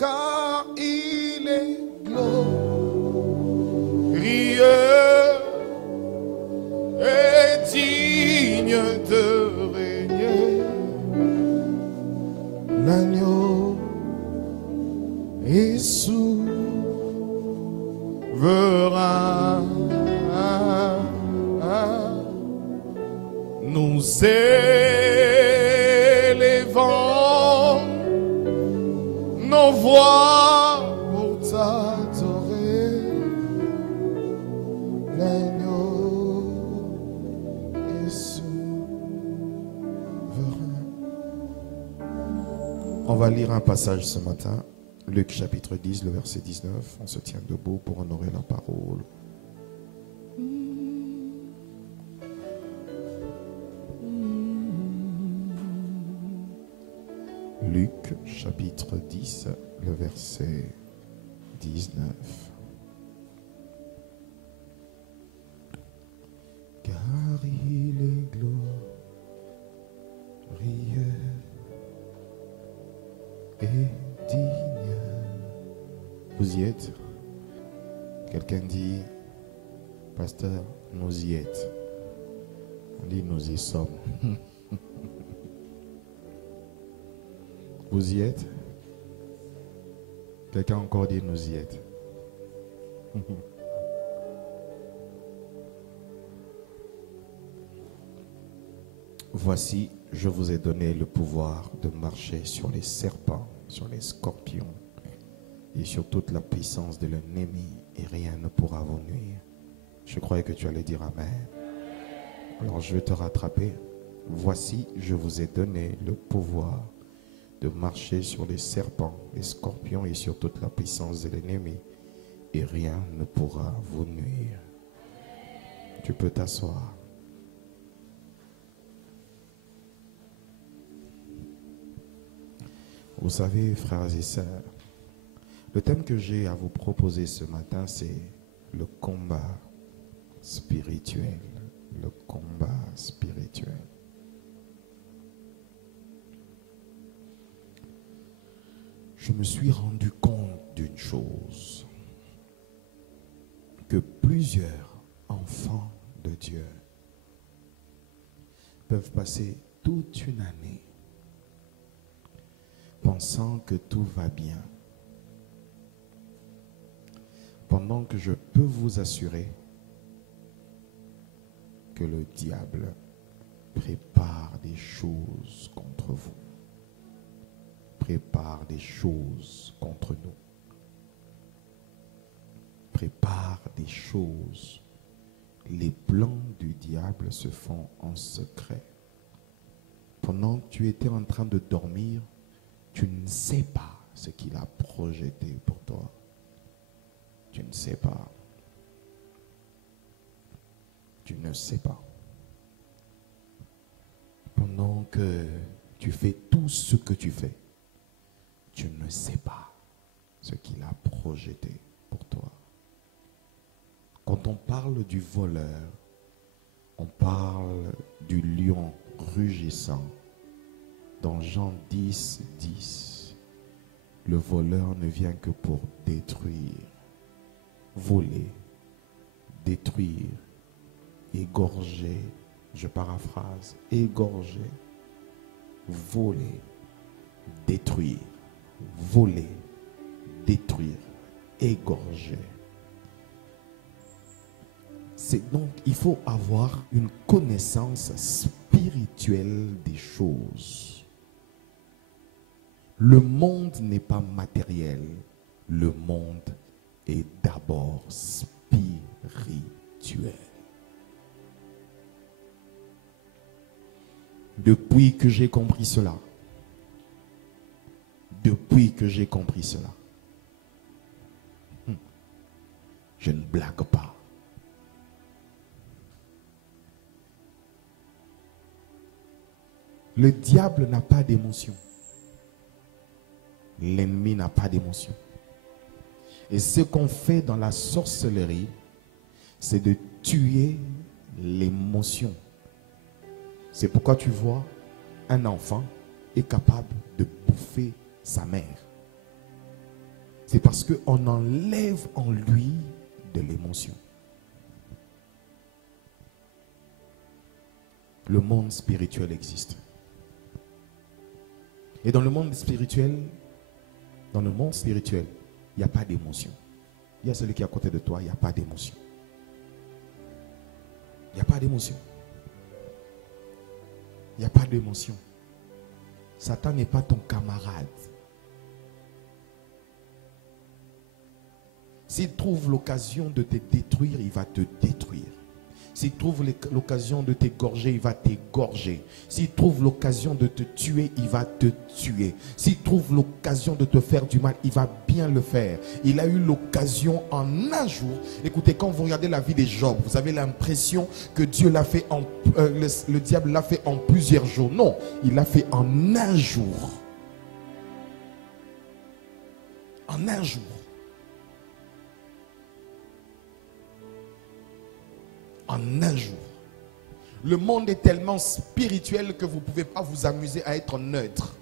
car il est glorieux et digne de régner. L'agneau est souverain. Nous élevons nos voix pour t'adorer. L'agneau est souverain. On va lire un passage ce matin, Luc chapitre 10, le verset 19. On se tient debout pour honorer la parole. Luc chapitre 10, le verset 19. Car il est glorieux et digne. Vous y êtes? Quelqu'un dit, pasteur, nous y êtes. On dit, nous y sommes. Vous y êtes? Quelqu'un encore dit, nous y êtes. Voici, je vous ai donné le pouvoir de marcher sur les serpents, sur les scorpions et sur toute la puissance de l'ennemi, et rien ne pourra vous nuire. Je croyais que tu allais dire amen. Alors je vais te rattraper. Voici, je vous ai donné le pouvoir de marcher sur les serpents, les scorpions et sur toute la puissance de l'ennemi, et rien ne pourra vous nuire. Tu peux t'asseoir. Vous savez, frères et sœurs, le thème que j'ai à vous proposer ce matin, c'est le combat spirituel. Le combat spirituel. Je me suis rendu compte d'une chose, que plusieurs enfants de Dieu peuvent passer toute une année pensant que tout va bien, pendant que je peux vous assurer que le diable prépare des choses contre vous. Prépare des choses contre nous. Prépare des choses. Les plans du diable se font en secret. Pendant que tu étais en train de dormir, tu ne sais pas ce qu'il a projeté pour toi. Tu ne sais pas. Tu ne sais pas. Pendant que tu fais tout ce que tu fais, tu ne sais pas ce qu'il a projeté pour toi. Quand on parle du voleur, on parle du lion rugissant. Dans Jean 10, 10, le voleur ne vient que pour détruire, voler, détruire, égorger, je paraphrase, égorger, voler, détruire, voler, détruire, égorger. C'est donc, il faut avoir une connaissance spirituelle des choses. Le monde n'est pas matériel, le monde est d'abord spirituel. Depuis que j'ai compris cela, je ne blague pas. Le diable n'a pas d'émotion. L'ennemi n'a pas d'émotion. Et ce qu'on fait dans la sorcellerie, c'est de tuer l'émotion. C'est pourquoi tu vois, un enfant est capable de bouffer sa mère. C'est parce qu'on enlève en lui de l'émotion. Le monde spirituel existe. Et dans le monde spirituel, il n'y a pas d'émotion. Il y a celui qui est à côté de toi, il n'y a pas d'émotion. Il n'y a pas d'émotion. Il n'y a pas d'émotion. Satan n'est pas ton camarade. S'il trouve l'occasion de te détruire, il va te détruire. S'il trouve l'occasion de t'égorger, il va t'égorger. S'il trouve l'occasion de te tuer, il va te tuer. S'il trouve l'occasion de te faire du mal, il va bien le faire. Il a eu l'occasion en un jour. Écoutez, quand vous regardez la vie de Job, vous avez l'impression que Dieu l'a fait le diable l'a fait en plusieurs jours. Non, il l'a fait en un jour. En un jour. En un jour. Le monde est tellement spirituel que vous ne pouvez pas vous amuser à être neutre.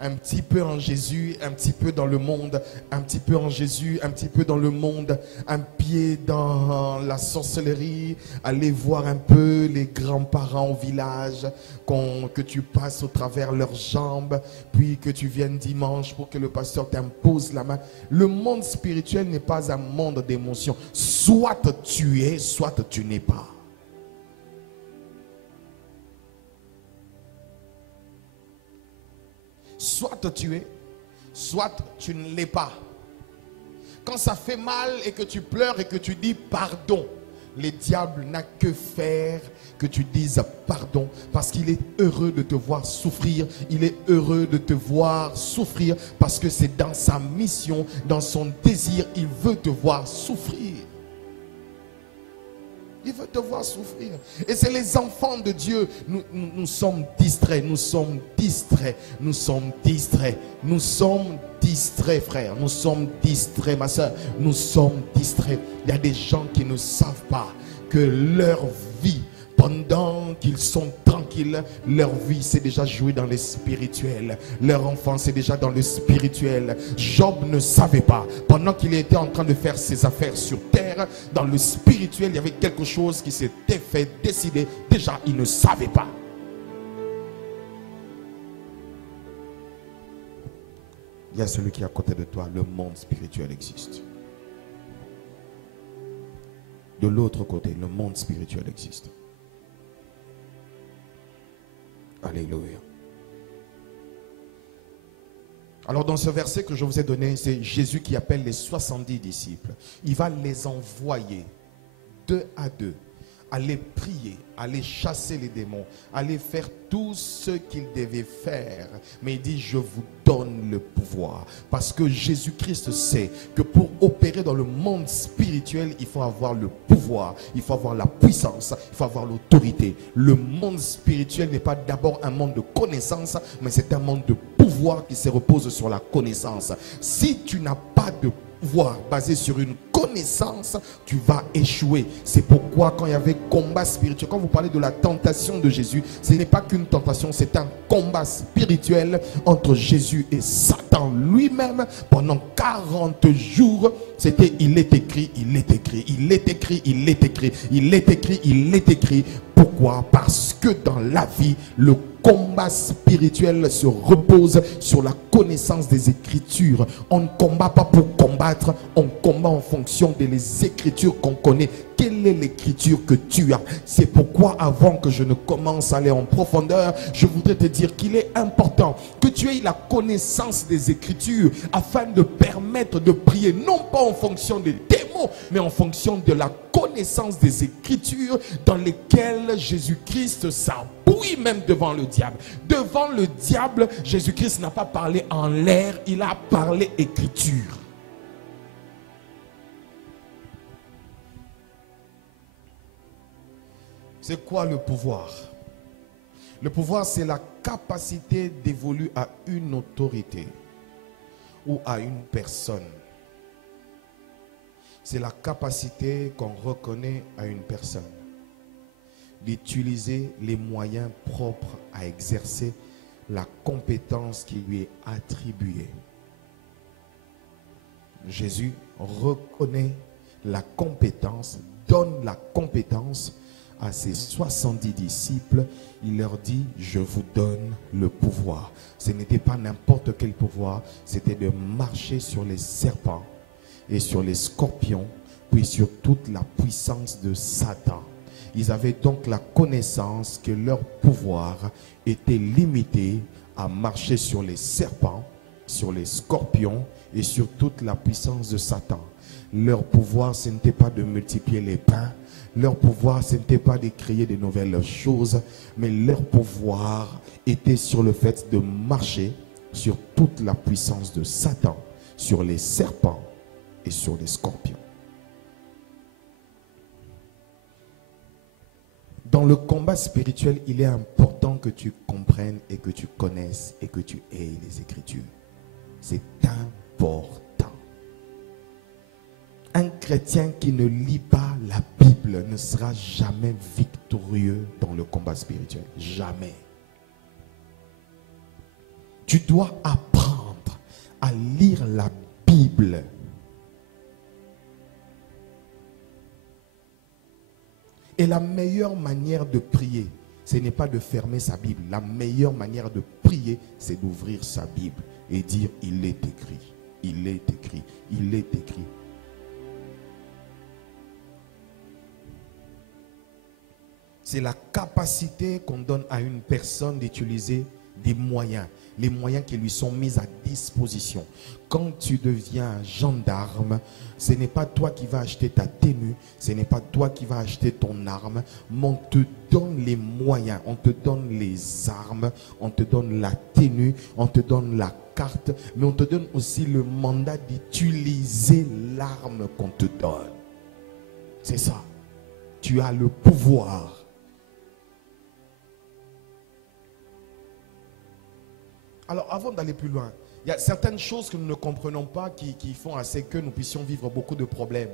Un petit peu en Jésus, un petit peu dans le monde, un petit peu en Jésus, un petit peu dans le monde, un pied dans la sorcellerie, aller voir un peu les grands-parents au village, que tu passes au travers leurs jambes, puis que tu viennes dimanche pour que le pasteur t'impose la main. Le monde spirituel n'est pas un monde d'émotions. Soit tu es, soit tu n'es pas. Soit tu es, soit tu ne l'es pas. Quand ça fait mal et que tu pleures et que tu dis pardon, le diable n'a que faire que tu dises pardon, parce qu'il est heureux de te voir souffrir. Il est heureux de te voir souffrir parce que c'est dans sa mission, dans son désir, il veut te voir souffrir. Il veut te voir souffrir. Et c'est les enfants de Dieu. Nous sommes distraits. Nous sommes distraits. Nous sommes distraits. Nous sommes distraits, frère. Nous sommes distraits, ma soeur. Nous sommes distraits. Il y a des gens qui ne savent pas que leur vie, pendant qu'ils sont tranquilles, leur vie s'est déjà jouée dans le spirituel. Leur enfance est déjà dans le spirituel. Job ne savait pas. Pendant qu'il était en train de faire ses affaires sur terre, dans le spirituel, il y avait quelque chose qui s'était fait décider. Déjà, il ne savait pas. Il y a celui qui est à côté de toi. Le monde spirituel existe. De l'autre côté, le monde spirituel existe. Alléluia. Alors dans ce verset que je vous ai donné, c'est Jésus qui appelle les 70 disciples. Il va les envoyer 2 à 2, aller prier, aller chasser les démons, aller faire tout ce qu'ils devaient faire. Mais il dit, je vous donne le pouvoir. Parce que Jésus-Christ sait que pour opérer dans le monde spirituel, il faut avoir le pouvoir, il faut avoir la puissance, il faut avoir l'autorité. Le monde spirituel n'est pas d'abord un monde de connaissance, mais c'est un monde de pouvoir qui se repose sur la connaissance. Si tu n'as pas de pouvoir basé sur une connaissance, tu vas échouer. C'est pourquoi quand il y avait combat spirituel, quand vous parlez de la tentation de Jésus, ce n'est pas qu'une tentation, c'est un combat spirituel entre Jésus et Satan lui-même pendant 40 jours. C'était il est écrit, il est écrit, il est écrit, il est écrit, il est écrit, il est écrit. Pourquoi? Parce que dans la vie, le combat spirituel se repose sur la connaissance des Écritures. On ne combat pas pour combattre, on combat en fonction des Écritures qu'on connaît. Quelle est l'Écriture que tu as? C'est pourquoi avant que je ne commence à aller en profondeur, je voudrais te dire qu'il est important que tu aies la connaissance des Écritures afin de permettre de prier, non pas en fonction des démons, mais en fonction de la connaissance des Écritures dans lesquelles Jésus-Christ s'appuie même devant le diable. Devant le diable, Jésus-Christ n'a pas parlé en l'air, il a parlé Écriture. C'est quoi le pouvoir? Le pouvoir, c'est la capacité dévolue à une autorité ou à une personne. C'est la capacité qu'on reconnaît à une personne d'utiliser les moyens propres à exercer la compétence qui lui est attribuée. Jésus reconnaît la compétence, donne la compétence à ses 70 disciples. Il leur dit, je vous donne le pouvoir. Ce n'était pas n'importe quel pouvoir, c'était de marcher sur les serpents et sur les scorpions, puis sur toute la puissance de Satan. Ils avaient donc la connaissance que leur pouvoir était limité à marcher sur les serpents, sur les scorpions et sur toute la puissance de Satan. Leur pouvoir, ce n'était pas de multiplier les pains. Leur pouvoir, ce n'était pas de créer de nouvelles choses, mais leur pouvoir était sur le fait de marcher sur toute la puissance de Satan, sur les serpents et sur les scorpions. Dans le combat spirituel, il est important que tu comprennes et que tu connaisses et que tu aies les Écritures. C'est important. Un chrétien qui ne lit pas la Bible ne sera jamais victorieux dans le combat spirituel. Jamais. Tu dois apprendre à lire la Bible. Et la meilleure manière de prier, ce n'est pas de fermer sa Bible. La meilleure manière de prier, c'est d'ouvrir sa Bible et dire, il est écrit, il est écrit, il est écrit. C'est la capacité qu'on donne à une personne d'utiliser des moyens, les moyens qui lui sont mis à disposition. Quand tu deviens un gendarme, ce n'est pas toi qui vas acheter ta tenue, ce n'est pas toi qui vas acheter ton arme, mais on te donne les moyens, on te donne les armes, on te donne la tenue, on te donne la carte, mais on te donne aussi le mandat d'utiliser l'arme qu'on te donne. C'est ça. Tu as le pouvoir. Alors, avant d'aller plus loin, il y a certaines choses que nous ne comprenons pas qui font assez que nous puissions vivre beaucoup de problèmes.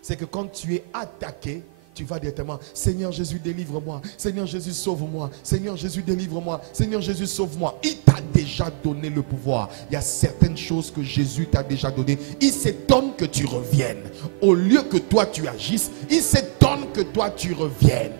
C'est que quand tu es attaqué, tu vas directement, Seigneur Jésus, délivre-moi. Seigneur Jésus, sauve-moi. Seigneur Jésus, délivre-moi. Seigneur Jésus, sauve-moi. Il t'a déjà donné le pouvoir. Il y a certaines choses que Jésus t'a déjà donné. Il s'étonne que tu reviennes. Au lieu que toi tu agisses, il s'étonne que toi tu reviennes.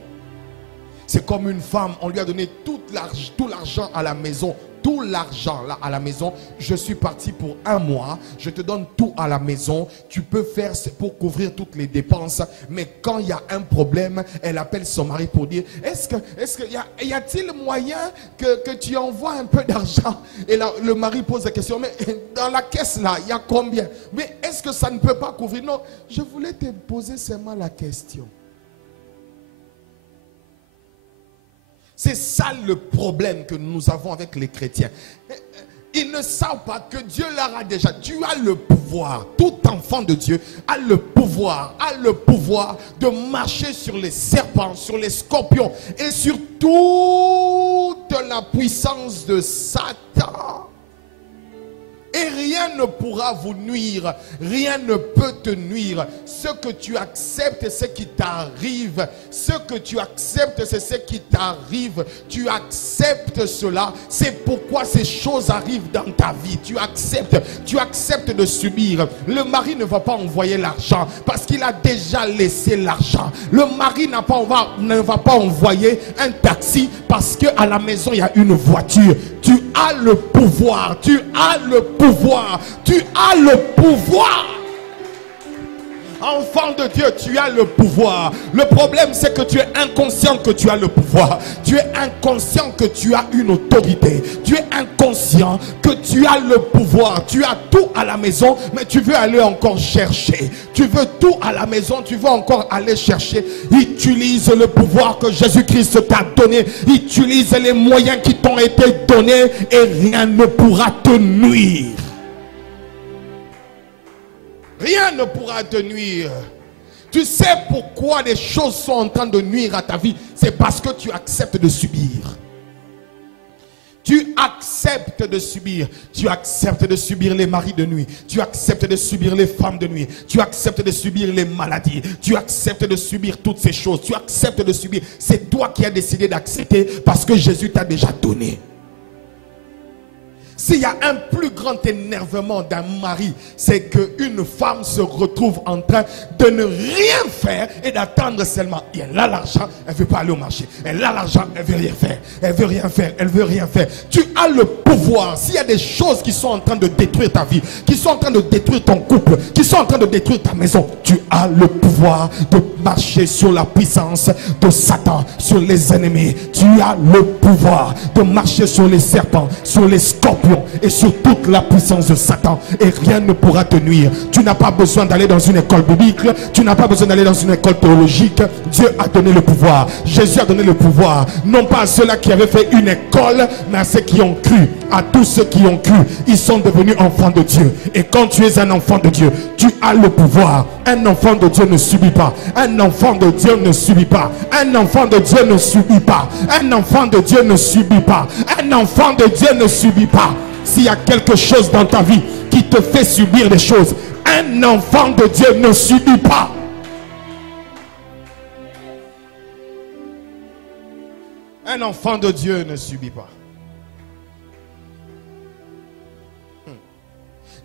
C'est comme une femme, on lui a donné tout l'argent à la maison. Tout l'argent là à la maison, je suis parti pour 1 mois, je te donne tout à la maison, tu peux faire pour couvrir toutes les dépenses, mais quand il y a un problème, elle appelle son mari pour dire, est-ce que y a-t-il moyen que tu envoies un peu d'argent? Et là, le mari pose la question, mais dans la caisse là, il y a combien? Mais est-ce que ça ne peut pas couvrir? Non, je voulais te poser seulement la question. C'est ça le problème que nous avons avec les chrétiens. Ils ne savent pas que Dieu leur a déjà. Tu as le pouvoir. Tout enfant de Dieu a le pouvoir de marcher sur les serpents, sur les scorpions et sur toute la puissance de Satan. Et rien ne pourra vous nuire. Rien ne peut te nuire. Ce que tu acceptes, c'est ce qui t'arrive. Ce que tu acceptes, c'est ce qui t'arrive. Tu acceptes cela. C'est pourquoi ces choses arrivent dans ta vie. Tu acceptes de subir. Le mari ne va pas envoyer l'argent parce qu'il a déjà laissé l'argent. Le mari ne va pas envoyer un taxi parce qu'à la maison, il y a une voiture. Tu as le pouvoir. Tu as le pouvoir. Tu as le pouvoir. Enfant de Dieu, tu as le pouvoir. Le problème, c'est que tu es inconscient que tu as le pouvoir. Tu es inconscient que tu as une autorité. Tu es inconscient que tu as le pouvoir. Tu as tout à la maison, mais tu veux aller encore chercher. Tu veux tout à la maison, tu veux encore aller chercher. Utilise le pouvoir que Jésus-Christ t'a donné. Utilise les moyens qui t'ont été donnés et rien ne pourra te nuire. Rien ne pourra te nuire. Tu sais pourquoi les choses sont en train de nuire à ta vie? C'est parce que tu acceptes de subir. Tu acceptes de subir. Tu acceptes de subir les maris de nuit. Tu acceptes de subir les femmes de nuit. Tu acceptes de subir les maladies. Tu acceptes de subir toutes ces choses. Tu acceptes de subir. C'est toi qui as décidé d'accepter parce que Jésus t'a déjà donné. S'il y a un plus grand énervement d'un mari, c'est qu'une femme se retrouve en train de ne rien faire et d'attendre seulement. Et elle a l'argent, elle ne veut pas aller au marché. Elle a l'argent, elle ne veut rien faire. Elle veut rien faire, elle veut rien faire. Tu as le pouvoir. S'il y a des choses qui sont en train de détruire ta vie, qui sont en train de détruire ton couple, qui sont en train de détruire ta maison, tu as le pouvoir de marcher sur la puissance de Satan, sur les ennemis. Tu as le pouvoir de marcher sur les serpents, sur les scorpions et sur toute la puissance de Satan, et rien ne pourra te nuire. Tu n'as pas besoin d'aller dans une école biblique, tu n'as pas besoin d'aller dans une école théologique. Dieu a donné le pouvoir. Jésus a donné le pouvoir, non pas à ceux-là qui avaient fait une école, mais à ceux qui ont cru. À tous ceux qui ont cru, ils sont devenus enfants de Dieu. Et quand tu es un enfant de Dieu, tu as le pouvoir. Un enfant de Dieu ne subit pas. Un enfant de Dieu ne subit pas. Un enfant de Dieu ne subit pas. Un enfant de Dieu ne subit pas. Un enfant de Dieu ne subit pas. S'il y a quelque chose dans ta vie qui te fait subir des choses, un enfant de Dieu ne subit pas. Un enfant de Dieu ne subit pas.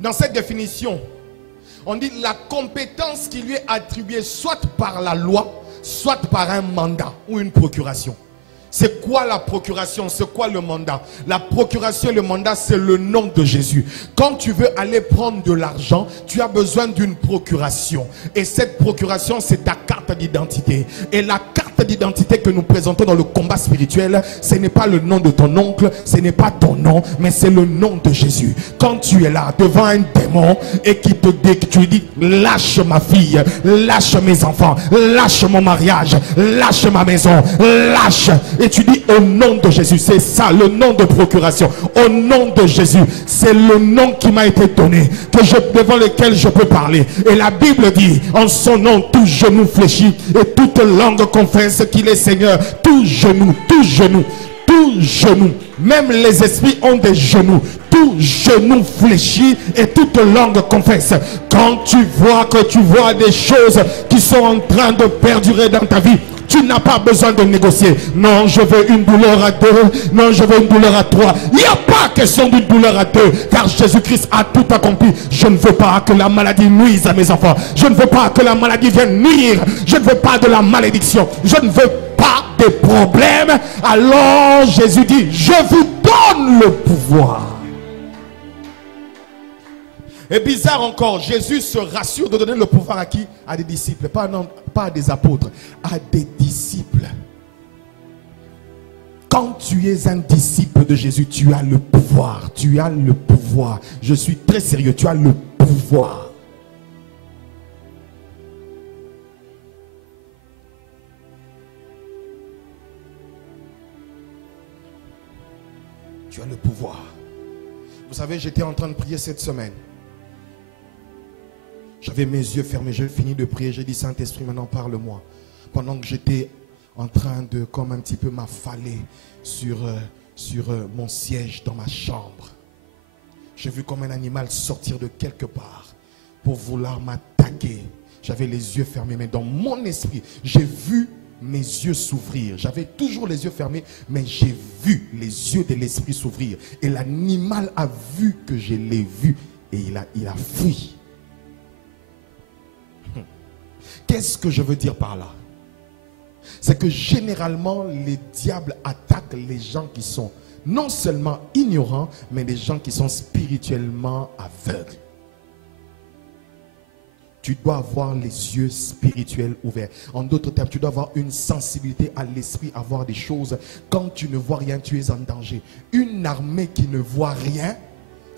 Dans cette définition, on dit la compétence qui lui est attribuée soit par la loi, soit par un mandat ou une procuration. C'est quoi la procuration? C'est quoi le mandat? La procuration et le mandat, c'est le nom de Jésus. Quand tu veux aller prendre de l'argent, tu as besoin d'une procuration. Et cette procuration, c'est ta carte d'identité. Et la carte d'identité que nous présentons dans le combat spirituel, ce n'est pas le nom de ton oncle, ce n'est pas ton nom, mais c'est le nom de Jésus. Quand tu es là devant un démon et qui te dit, tu lui dis, lâche ma fille, lâche mes enfants, lâche mon mariage, lâche ma maison, lâche. Et tu dis au nom de Jésus, c'est ça le nom de procuration. Au nom de Jésus, c'est le nom qui m'a été donné, devant lequel je peux parler. Et la Bible dit, en son nom, tout genou fléchit et toute langue confesse qu'il est Seigneur. Tout genou, tout genou, tout genou. Même les esprits ont des genoux. Tout genou fléchit et toute langue confesse. Quand tu vois des choses qui sont en train de perdurer dans ta vie, tu n'as pas besoin de négocier. Non, je veux une douleur à deux. Non, je veux une douleur à trois. Il n'y a pas question d'une douleur à deux, car Jésus-Christ a tout accompli. Je ne veux pas que la maladie nuise à mes enfants. Je ne veux pas que la maladie vienne nuire. Je ne veux pas de la malédiction. Je ne veux pas de problème. Alors Jésus dit, je vous donne le pouvoir. Et bizarre encore, Jésus se rassure de donner le pouvoir à qui? À des disciples, pas à des apôtres, à des disciples. Quand tu es un disciple de Jésus, tu as le pouvoir. Tu as le pouvoir. Je suis très sérieux, tu as le pouvoir. Tu as le pouvoir. Vous savez, j'étais en train de prier cette semaine. J'avais mes yeux fermés, j'ai fini de prier, j'ai dit Saint-Esprit, maintenant parle-moi. Pendant que j'étais en train de comme un petit peu m'affaler sur mon siège dans ma chambre, j'ai vu comme un animal sortir de quelque part pour vouloir m'attaquer. J'avais les yeux fermés, mais dans mon esprit, j'ai vu mes yeux s'ouvrir. J'avais toujours les yeux fermés, mais j'ai vu les yeux de l'esprit s'ouvrir. Et l'animal a vu que je l'ai vu et il a fui. Qu'est-ce que je veux dire par là? C'est que généralement, les diables attaquent les gens qui sont non seulement ignorants, mais des gens qui sont spirituellement aveugles. Tu dois avoir les yeux spirituels ouverts. En d'autres termes, tu dois avoir une sensibilité à l'esprit, à voir des choses. Quand tu ne vois rien, tu es en danger. Une armée qui ne voit rien,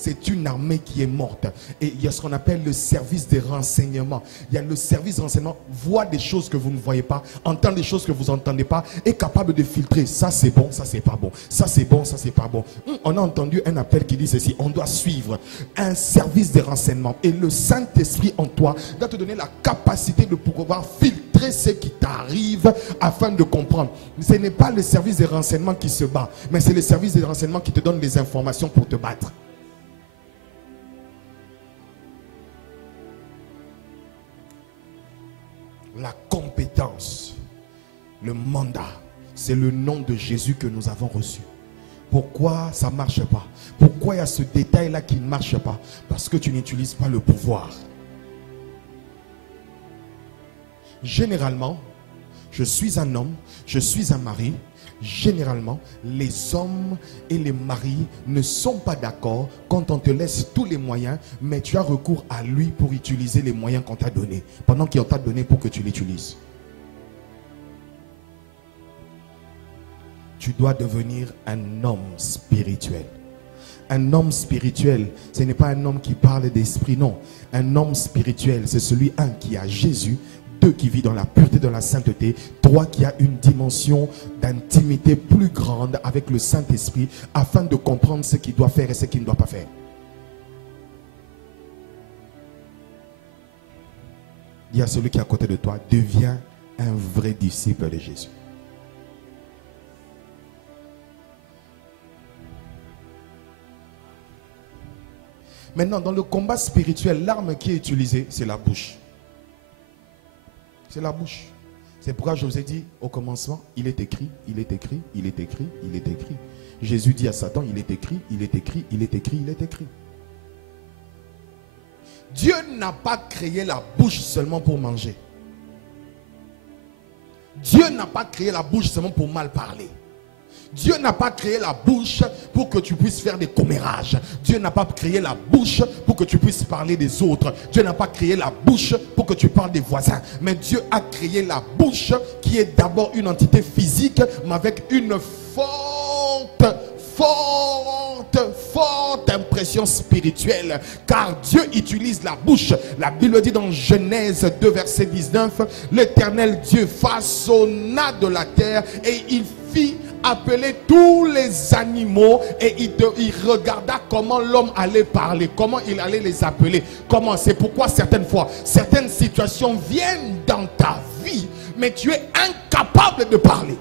c'est une armée qui est morte. Et il y a ce qu'on appelle le service des renseignements. Il y a le service de renseignement, voit des choses que vous ne voyez pas, entend des choses que vous n'entendez pas, est capable de filtrer. Ça c'est bon, ça c'est pas bon. Ça c'est bon, ça c'est pas bon. On a entendu un appel qui dit ceci, on doit suivre un service de renseignement. Et le Saint-Esprit en toi doit te donner la capacité de pouvoir filtrer ce qui t'arrive afin de comprendre. Ce n'est pas le service de renseignement qui se bat, mais c'est le service de renseignement qui te donne les informations pour te battre. La compétence, le mandat, c'est le nom de Jésus que nous avons reçu. Pourquoi ça ne marche pas? Pourquoi il y a ce détail-là qui ne marche pas? Parce que tu n'utilises pas le pouvoir. Généralement, je suis un homme, je suis un mari. Généralement, les hommes et les maris ne sont pas d'accord quand on te laisse tous les moyens, mais tu as recours à lui pour utiliser les moyens qu'on t'a donnés, pendant qu'on t'a donné pour que tu l'utilises. Tu dois devenir un homme spirituel. Un homme spirituel, ce n'est pas un homme qui parle d'esprit, non. Un homme spirituel, c'est celui, un, qui a Jésus, deux, qui vit dans la pureté, dans la sainteté, trois, qui a une dimension d'intimité plus grande avec le Saint-Esprit, afin de comprendre ce qu'il doit faire et ce qu'il ne doit pas faire. Dis à celui qui est à côté de toi, deviens un vrai disciple de Jésus. Maintenant, dans le combat spirituel, l'arme qui est utilisée, c'est la bouche. C'est la bouche. C'est pourquoi je vous ai dit au commencement, il est écrit, il est écrit, il est écrit, il est écrit. Jésus dit à Satan, il est écrit, il est écrit, il est écrit, il est écrit. Dieu n'a pas créé la bouche seulement pour manger. Dieu n'a pas créé la bouche seulement pour mal parler. Dieu n'a pas créé la bouche pour que tu puisses faire des commérages. Dieu n'a pas créé la bouche pour que tu puisses parler des autres. Dieu n'a pas créé la bouche pour que tu parles des voisins. Mais Dieu a créé la bouche qui est d'abord une entité physique, mais avec une forte impression spirituelle. Car Dieu utilise la bouche. La Bible dit dans Genèse 2 verset 19, l'Éternel Dieu façonna de la terre et il fit appeler tous les animaux et il regarda comment l'homme allait parler, comment il allait les appeler. Comment? C'est pourquoi certaines fois, certaines situations viennent dans ta vie, mais tu es incapable de parler.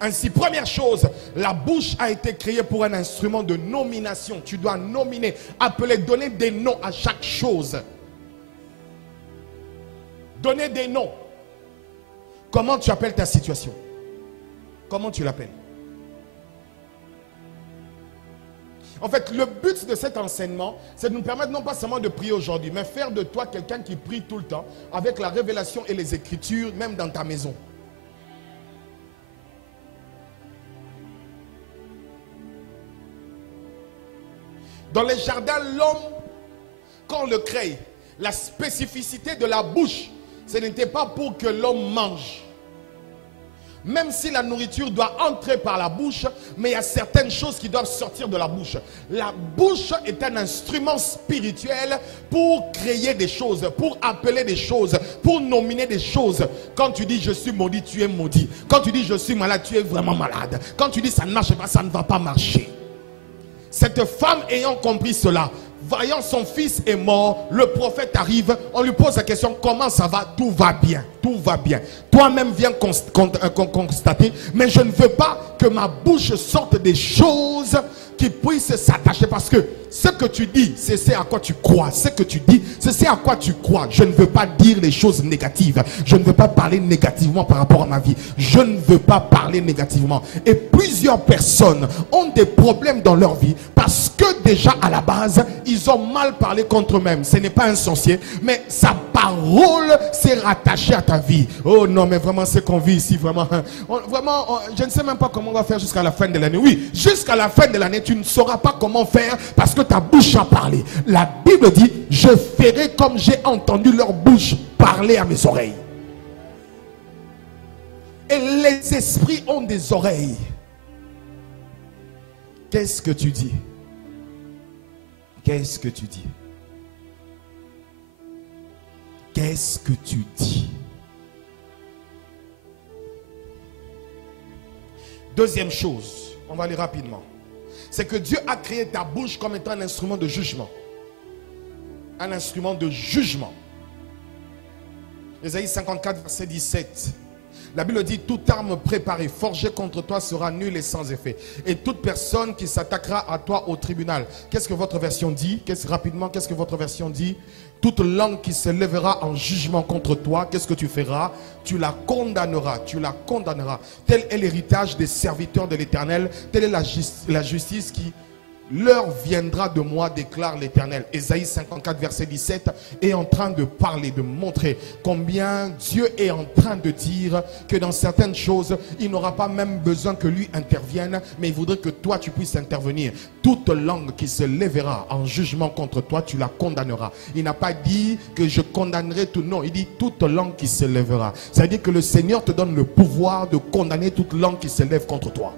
Ainsi, première chose, la bouche a été créée pour un instrument de nomination. Tu dois nominer, appeler, donner des noms à chaque chose. Donner des noms. Comment tu appelles ta situation? Comment tu l'appelles? En fait, le but de cet enseignement, c'est de nous permettre non pas seulement de prier aujourd'hui, mais faire de toi quelqu'un qui prie tout le temps, avec la révélation et les écritures, même dans ta maison. Dans les jardins, l'homme, quand on le crée, la spécificité de la bouche, ce n'était pas pour que l'homme mange. Même si la nourriture doit entrer par la bouche, mais il y a certaines choses qui doivent sortir de la bouche. La bouche est un instrument spirituel pour créer des choses, pour appeler des choses, pour nominer des choses. Quand tu dis je suis maudit, tu es maudit. Quand tu dis je suis malade, tu es vraiment malade. Quand tu dis ça ne marche pas, ça ne va pas marcher. Cette femme ayant compris cela, voyant son fils est mort, le prophète arrive, on lui pose la question, comment ça va? Tout va bien, tout va bien. Toi-même viens constater, mais je ne veux pas que ma bouche sorte des choses qui puissent s'attacher, parce que ce que tu dis, c'est à quoi tu crois. Ce que tu dis, c'est à quoi tu crois. Je ne veux pas dire les choses négatives. Je ne veux pas parler négativement par rapport à ma vie. Je ne veux pas parler négativement. Et plusieurs personnes ont des problèmes dans leur vie parce que déjà à la base, ils ont mal parlé contre eux-mêmes. Ce n'est pas un sorcier, mais sa parole s'est rattachée à ta vie. Oh non, mais vraiment, ce qu'on vit ici, vraiment, je ne sais même pas comment on va faire jusqu'à la fin de l'année. Oui, jusqu'à la fin de l'année, tu ne sauras pas comment faire parce que ta bouche a parlé. La Bible dit, je ferai comme j'ai entendu leur bouche parler à mes oreilles. Et les esprits ont des oreilles. Qu'est-ce que tu dis? Qu'est-ce que tu dis? Qu'est-ce que tu dis? Deuxième chose, on va aller rapidement. C'est que Dieu a créé ta bouche comme étant un instrument de jugement. Un instrument de jugement. Ésaïe 54, verset 17. La Bible dit, toute arme préparée, forgée contre toi sera nulle et sans effet. Et toute personne qui s'attaquera à toi au tribunal. Qu'est-ce que votre version dit? Rapidement, qu'est-ce que votre version dit? Toute langue qui se lèvera en jugement contre toi, qu'est-ce que tu feras? Tu la condamneras, tu la condamneras. Tel est l'héritage des serviteurs de l'Éternel, telle est la justice qui leur viendra de moi, déclare l'Éternel. Ésaïe 54, verset 17 est en train de parler, de montrer combien Dieu est en train de dire que dans certaines choses, il n'aura pas même besoin que lui intervienne, mais il voudrait que toi tu puisses intervenir. Toute langue qui se lèvera en jugement contre toi, tu la condamneras. Il n'a pas dit que je condamnerai tout, non, il dit toute langue qui se lèvera. Ça veut dire que le Seigneur te donne le pouvoir de condamner toute langue qui se lève contre toi.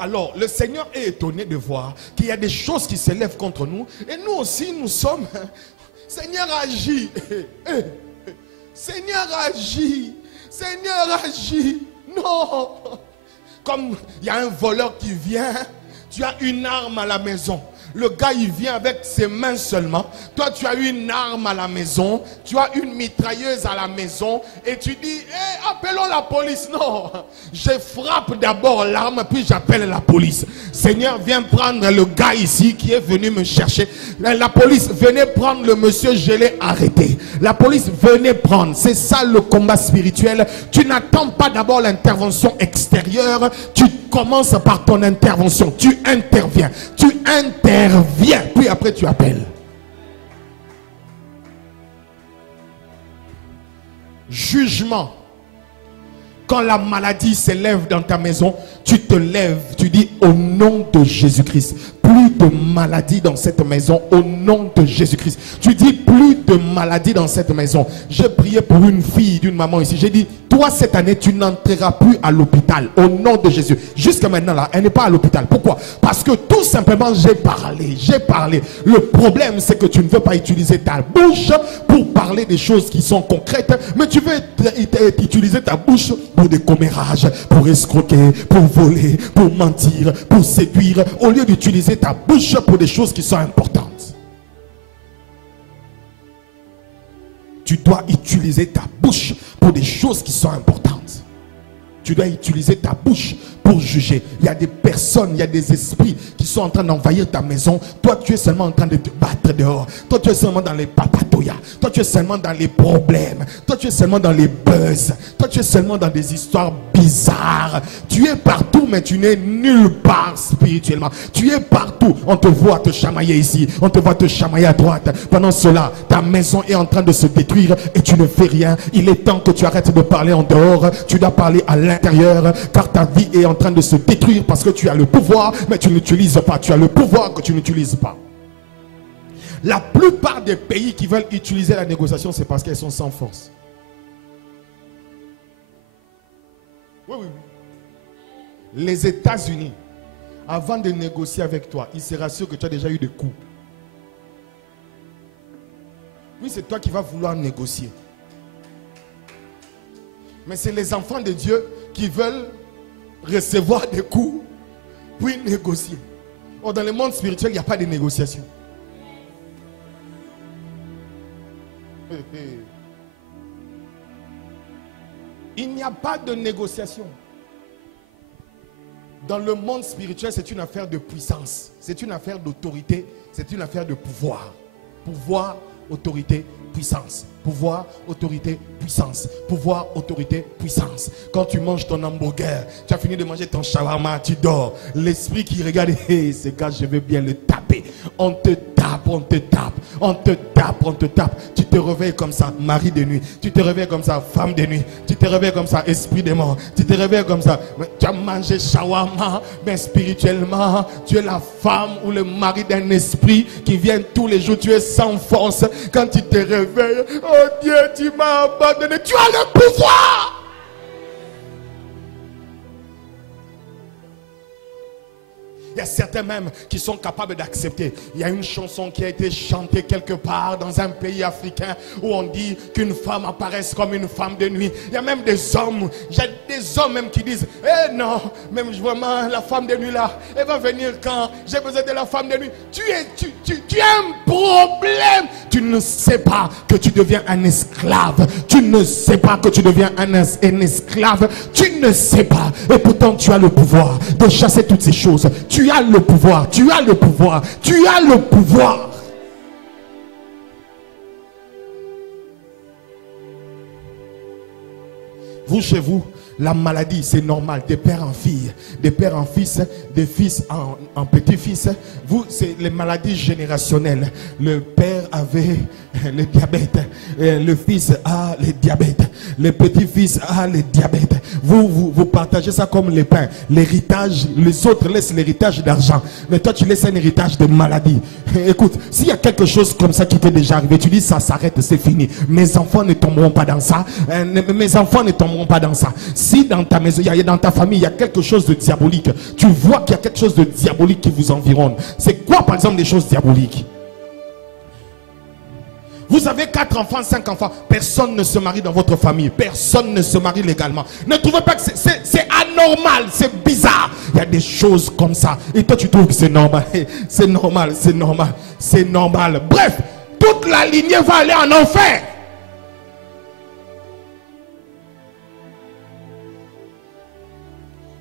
Alors, le Seigneur est étonné de voir qu'il y a des choses qui se lèvent contre nous. Et nous aussi, nous sommes... Seigneur, agis. Seigneur, agis. Seigneur, agis. Non. Comme il y a un voleur qui vient, tu as une arme à la maison. Le gars, il vient avec ses mains seulement. Toi, tu as une arme à la maison. Tu as une mitrailleuse à la maison. Et tu dis, hey, appelons la police. Non, je frappe d'abord l'arme, puis j'appelle la police. Seigneur, viens prendre le gars ici qui est venu me chercher. La police, venez prendre le monsieur, je l'ai arrêté. La police, venez prendre. C'est ça le combat spirituel. Tu n'attends pas d'abord l'intervention extérieure. Tu commences par ton intervention. Tu interviens. Tu interviens. Puis après tu appelles. Jugement. Quand la maladie s'élève dans ta maison, tu te lèves, tu dis au nom de Jésus-Christ. Plus de maladie dans cette maison au nom de Jésus-Christ. Tu dis plus de maladie dans cette maison. J'ai prié pour une fille d'une maman ici. J'ai dit, toi cette année, tu n'entreras plus à l'hôpital au nom de Jésus. Jusqu'à maintenant là, elle n'est pas à l'hôpital. Pourquoi? Parce que tout simplement, j'ai parlé. J'ai parlé. Le problème, c'est que tu ne veux pas utiliser ta bouche pour parler des choses qui sont concrètes. Mais tu veux utiliser ta bouche pour des commérages, pour escroquer, pour voler, pour mentir, pour séduire, au lieu d'utiliser ta bouche pour des choses qui sont importantes. Tu dois utiliser ta bouche pour des choses qui sont importantes. Tu dois utiliser ta bouche pour juger. Il y a des personnes, il y a des esprits qui sont en train d'envahir ta maison. Toi, tu es seulement en train de te battre dehors. Toi, tu es seulement dans les papatoyas. Toi, tu es seulement dans les problèmes. Toi, tu es seulement dans les buzz. Toi, tu es seulement dans des histoires bizarres. Tu es partout, mais tu n'es nulle part spirituellement. Tu es partout. On te voit te chamailler ici. On te voit te chamailler à droite. Pendant cela, ta maison est en train de se détruire et tu ne fais rien. Il est temps que tu arrêtes de parler en dehors. Tu dois parler à l'intérieur, car ta vie est en train de se détruire parce que tu as le pouvoir, mais tu n'utilises pas. Tu as le pouvoir que tu n'utilises pas. La plupart des pays qui veulent utiliser la négociation, c'est parce qu'elles sont sans force. Oui, oui, oui. Les États-Unis, avant de négocier avec toi, ils se rassurent que tu as déjà eu des coups. Oui, c'est toi qui vas vouloir négocier. Mais c'est les enfants de Dieu qui veulent recevoir des coups puis négocier. Or, dans le monde spirituel, il n'y a pas de négociation. Il n'y a pas de négociation. Dans le monde spirituel, c'est une affaire de puissance. C'est une affaire d'autorité. C'est une affaire de pouvoir. Pouvoir, autorité, puissance. Pouvoir, autorité, puissance. Pouvoir, autorité, puissance. Quand tu manges ton hamburger, tu as fini de manger ton shawarma, tu dors. L'esprit qui regarde, hey, ce gars, je vais bien le taper. On te tape, on te tape, on te tape, on te tape. Tu te réveilles comme ça, mari de nuit. Tu te réveilles comme ça, femme de nuit. Tu te réveilles comme ça, esprit de mort. Tu te réveilles comme ça. Tu as mangé shawarma, mais spirituellement, tu es la femme ou le mari d'un esprit qui vient tous les jours. Tu es sans force. Quand tu te réveilles, oh Dieu, tu m'as abandonné. Tu as le pouvoir. Il y a certains même qui sont capables d'accepter. Il y a une chanson qui a été chantée quelque part dans un pays africain où on dit qu'une femme apparaisse comme une femme de nuit. Il y a même des hommes, j'ai des hommes même qui disent, eh non, même vraiment la femme de nuit là, elle va venir quand j'ai besoin de la femme de nuit. Tu as un problème. Tu ne sais pas que tu deviens un esclave. Tu ne sais pas que tu deviens un esclave. Tu ne sais pas. Et pourtant tu as le pouvoir de chasser toutes ces choses. Tu as le pouvoir, tu as le pouvoir, tu as le pouvoir. Vous, chez vous, la maladie, c'est normal, de père en fille, de père en fils, de fils en petit-fils. Vous, c'est les maladies générationnelles. Le père avait le diabète, le fils a le diabète, le petit-fils a le diabète. Vous partagez ça comme les pains. L'héritage, les autres laissent l'héritage d'argent, mais toi tu laisses un héritage de maladie. Écoute, s'il y a quelque chose comme ça qui t'est déjà arrivé, tu dis ça s'arrête, c'est fini. Mes enfants ne tomberont pas dans ça. Mes enfants ne tomberont pas dans ça. Si dans ta maison, dans ta famille, il y a quelque chose de diabolique, tu vois qu'il y a quelque chose de diabolique qui vous environne. C'est quoi par exemple des choses diaboliques? Vous avez 4 enfants, 5 enfants. Personne ne se marie dans votre famille. Personne ne se marie légalement. Ne trouvez pas que c'est anormal, c'est bizarre. Il y a des choses comme ça. Et toi, tu trouves que c'est normal. C'est normal, c'est normal, c'est normal. Bref, toute la lignée va aller en enfer.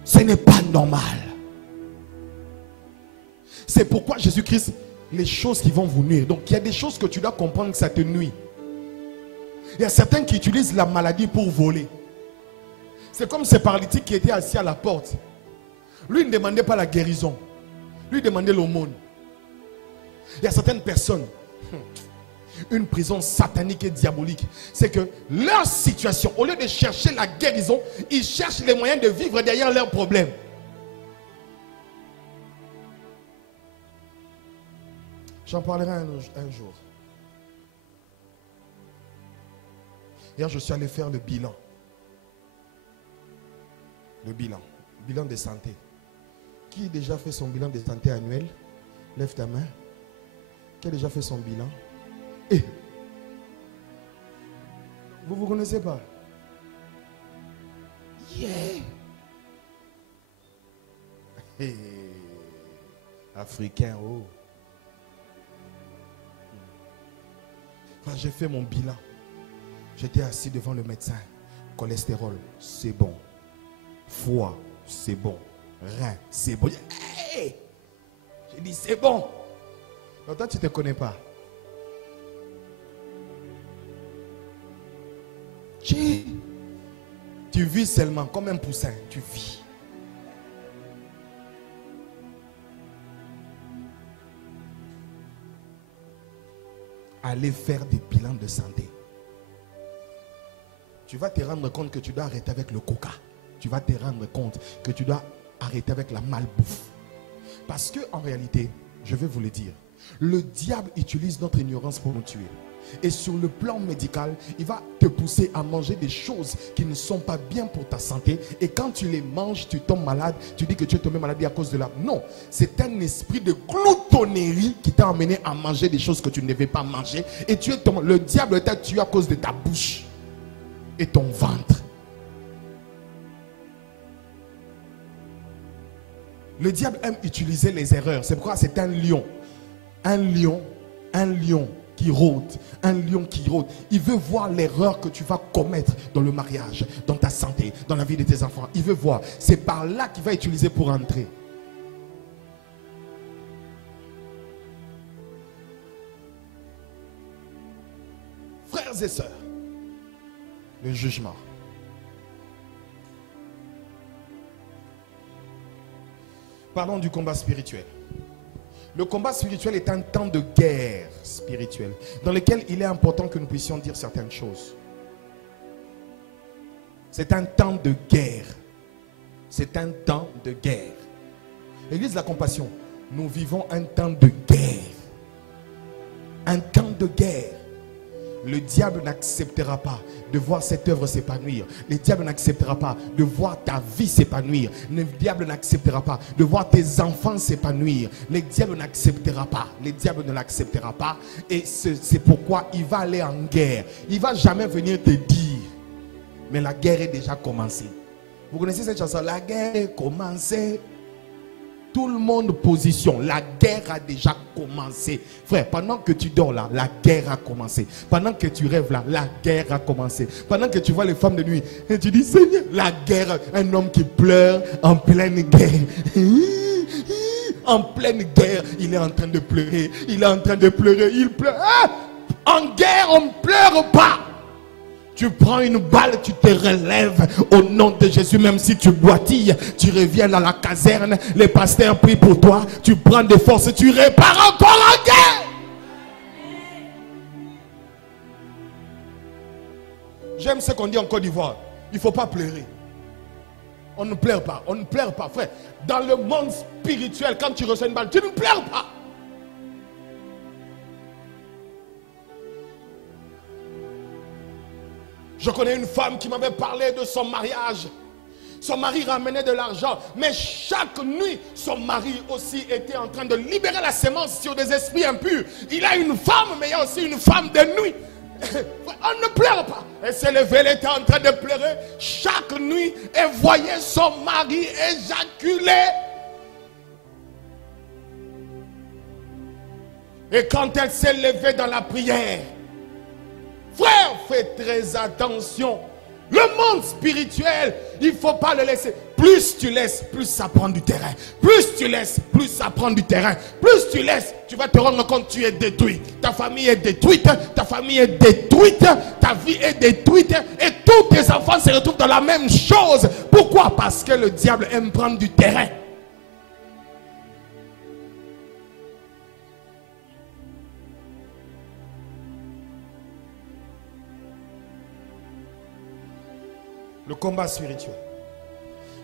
Ce n'est pas normal. C'est pourquoi Jésus-Christ, les choses qui vont vous nuire. Donc il y a des choses que tu dois comprendre que ça te nuit. Il y a certains qui utilisent la maladie pour voler. C'est comme ce paralytique qui était assis à la porte. Lui ne demandait pas la guérison. Lui demandait l'aumône. Il y a certaines personnes, une prison satanique et diabolique, c'est que leur situation, au lieu de chercher la guérison, ils cherchent les moyens de vivre derrière leurs problèmes. J'en parlerai un jour. Hier, je suis allé faire le bilan. Le bilan de santé. Qui a déjà fait son bilan de santé annuel? Lève ta main. Qui a déjà fait son bilan? Et vous ne vous connaissez pas? Yeah! Hey. Africain, oh! Quand j'ai fait mon bilan, j'étais assis devant le médecin. Cholestérol, c'est bon. Foie, c'est bon. Rein, c'est bon. Hey! J'ai dit, c'est bon. Donc toi, tu ne te connais pas. Tu vis seulement comme un poussin. Tu vis. Aller faire des bilans de santé. Tu vas te rendre compte que tu dois arrêter avec le coca. Tu vas te rendre compte que tu dois arrêter avec la malbouffe. Parce que en réalité, je vais vous le dire, le diable utilise notre ignorance pour nous tuer. Et sur le plan médical, il va te pousser à manger des choses qui ne sont pas bien pour ta santé. Et quand tu les manges, tu tombes malade. Tu dis que tu es tombé malade à cause de la... Non, c'est un esprit de gloutonnerie qui t'a amené à manger des choses que tu ne devais pas manger. Et tu es tombé... Le diable t'a tué à cause de ta bouche et ton ventre. Le diable aime utiliser les erreurs. C'est pourquoi c'est un lion. Un lion qui rôde, un lion qui rôde. Il veut voir l'erreur que tu vas commettre dans le mariage, dans ta santé, dans la vie de tes enfants. Il veut voir. C'est par là qu'il va utiliser pour entrer. Frères et sœurs, le jugement. Parlons du combat spirituel. Le combat spirituel est un temps de guerre spirituelle dans lequel il est important que nous puissions dire certaines choses. C'est un temps de guerre. C'est un temps de guerre. Église de la Compassion, nous vivons un temps de guerre. Un temps de guerre. Le diable n'acceptera pas de voir cette œuvre s'épanouir. Le diable n'acceptera pas de voir ta vie s'épanouir. Le diable n'acceptera pas de voir tes enfants s'épanouir. Le diable n'acceptera pas. Le diable ne l'acceptera pas. Et c'est pourquoi il va aller en guerre. Il ne va jamais venir te dire. Mais la guerre est déjà commencée. Vous connaissez cette chanson? La guerre est commencée. Tout le monde position. La guerre a déjà commencé. Frère, pendant que tu dors là, la guerre a commencé. Pendant que tu rêves là, la guerre a commencé. Pendant que tu vois les femmes de nuit, et tu dis, Seigneur, la guerre, un homme qui pleure en pleine guerre. En pleine guerre, il est en train de pleurer. Il est en train de pleurer. Il pleure. Ah! En guerre, on ne pleure pas. Tu prends une balle, tu te relèves au nom de Jésus. Même si tu boitilles, tu reviens dans la caserne. Les pasteurs prient pour toi. Tu prends des forces, tu répares encore en guerre. J'aime ce qu'on dit en Côte d'Ivoire. Il ne faut pas pleurer. On ne pleure pas. On ne pleure pas, frère. Dans le monde spirituel, quand tu reçois une balle, tu ne pleures pas. Je connais une femme qui m'avait parlé de son mariage. Son mari ramenait de l'argent. Mais chaque nuit, son mari aussi était en train de libérer la sémence sur des esprits impurs. Il a une femme, mais il y a aussi une femme de nuit. On ne pleure pas. Elle s'est levée, elle était en train de pleurer. Chaque nuit, elle voyait son mari éjaculer. Et quand elle s'est levée dans la prière, frère, fais très attention. Le monde spirituel, il ne faut pas le laisser. Plus tu laisses, plus ça prend du terrain. Plus tu laisses, plus ça prend du terrain. Plus tu laisses, tu vas te rendre compte que tu es détruit. Ta famille est détruite, ta famille est détruite, ta vie est détruite. Et tous tes enfants se retrouvent dans la même chose. Pourquoi? Parce que le diable aime prendre du terrain. Le combat spirituel.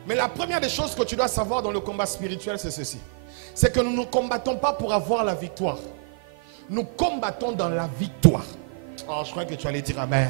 Mais la première des choses que tu dois savoir dans le combat spirituel, c'est ceci. C'est que nous ne combattons pas pour avoir la victoire. Nous combattons dans la victoire. Oh, je crois que tu allais dire amen.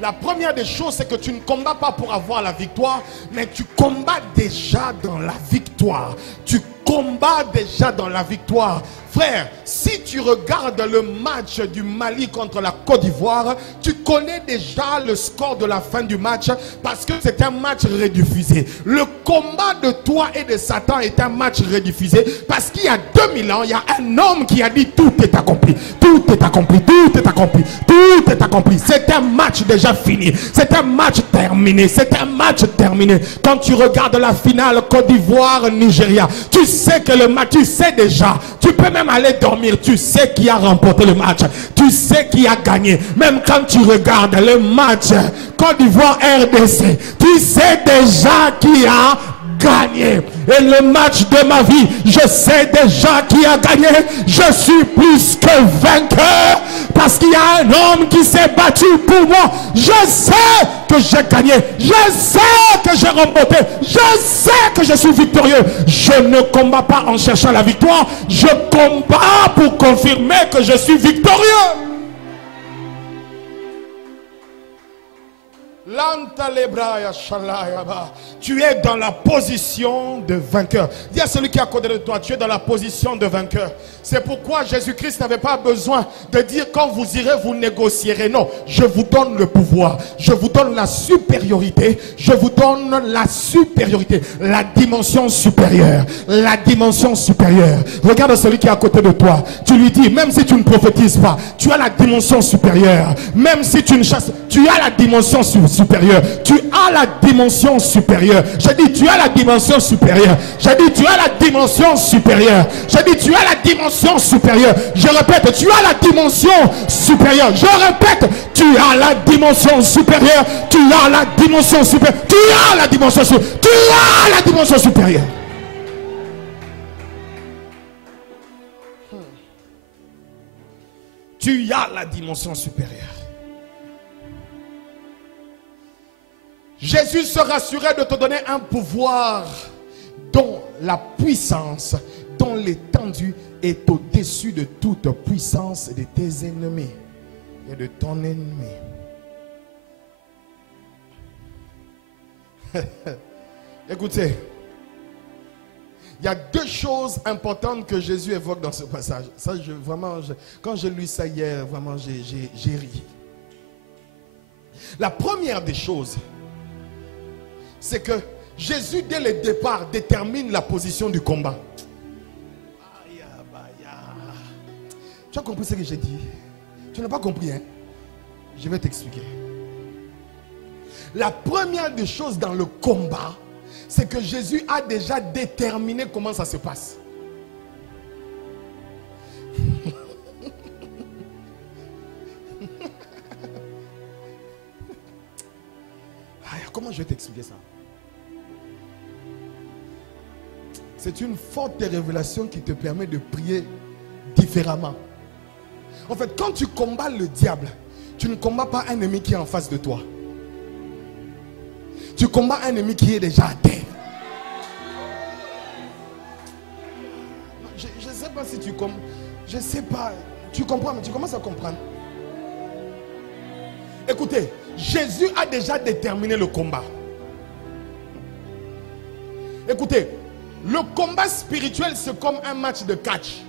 La première des choses, c'est que tu ne combats pas pour avoir la victoire, mais tu combats déjà dans la victoire. Tu combats déjà dans la victoire. Frère, si tu regardes le match du Mali contre la Côte d'Ivoire, tu connais déjà le score de la fin du match parce que c'est un match rediffusé. Le combat de toi et de Satan est un match rediffusé parce qu'il y a 2000 ans, il y a un homme qui a dit tout est accompli. Tout est accompli, tout est accompli, tout est accompli. C'est un match déjà fini. C'est un match terminé. C'est un match terminé. Quand tu regardes la finale Côte d'Ivoire-Nigeria, tu sais que le match, tu sais déjà. Tu peux même aller dormir. Tu sais qui a remporté le match. Tu sais qui a gagné. Même quand tu regardes le match Côte d'Ivoire-RDC, tu sais déjà qui a gagné. Et le match de ma vie, je sais déjà qui a gagné. Je suis plus que vainqueur parce qu'il y a un homme qui s'est battu pour moi. Je sais que j'ai gagné. Je sais que j'ai remporté. Je sais que je suis victorieux. Je ne combats pas en cherchant la victoire. Je combats pour confirmer que je suis victorieux. Tu es dans la position de vainqueur. Dis à celui qui est à côté de toi, tu es dans la position de vainqueur. C'est pourquoi Jésus-Christ n'avait pas besoin de dire quand vous irez, vous négocierez. Non, je vous donne le pouvoir. Je vous donne la supériorité. Je vous donne la supériorité. La dimension supérieure. La dimension supérieure. Regarde celui qui est à côté de toi. Tu lui dis, même si tu ne prophétises pas, tu as la dimension supérieure. Même si tu ne chasses, tu as la dimension supérieure. Tu as la dimension supérieure. Je dis, tu as la dimension supérieure. Je dis, tu as la dimension supérieure. Je dis, tu as la dimension supérieure. Je répète, tu as la dimension supérieure. Je répète, tu as la dimension supérieure. Tu as la dimension supérieure. Tu as la dimension supérieure. Tu as la dimension supérieure. Tu as la dimension supérieure. Jésus se rassurait de te donner un pouvoir dont la puissance, dont l'étendue est au-dessus de toute puissance de tes ennemis. et de ton ennemi. Écoutez, il y a deux choses importantes que Jésus évoque dans ce passage. Ça, quand je lis ça hier, vraiment, j'ai ri. La première des choses, c'est que Jésus, dès le départ, détermine la position du combat. Tu as compris ce que j'ai dit? Tu n'as pas compris, hein? Je vais t'expliquer. La première des choses dans le combat, c'est que Jésus a déjà déterminé comment ça se passe. Comment je vais t'expliquer ça? C'est une forte révélation qui te permet de prier différemment. En fait, quand tu combats le diable, tu ne combats pas un ennemi qui est en face de toi. Tu combats un ennemi qui est déjà à terre. Je ne sais pas si tu comprends. Je ne sais pas. Tu comprends, mais tu commences à comprendre. Écoutez, Jésus a déjà déterminé le combat. Écoutez, le combat spirituel, c'est comme un match de catch.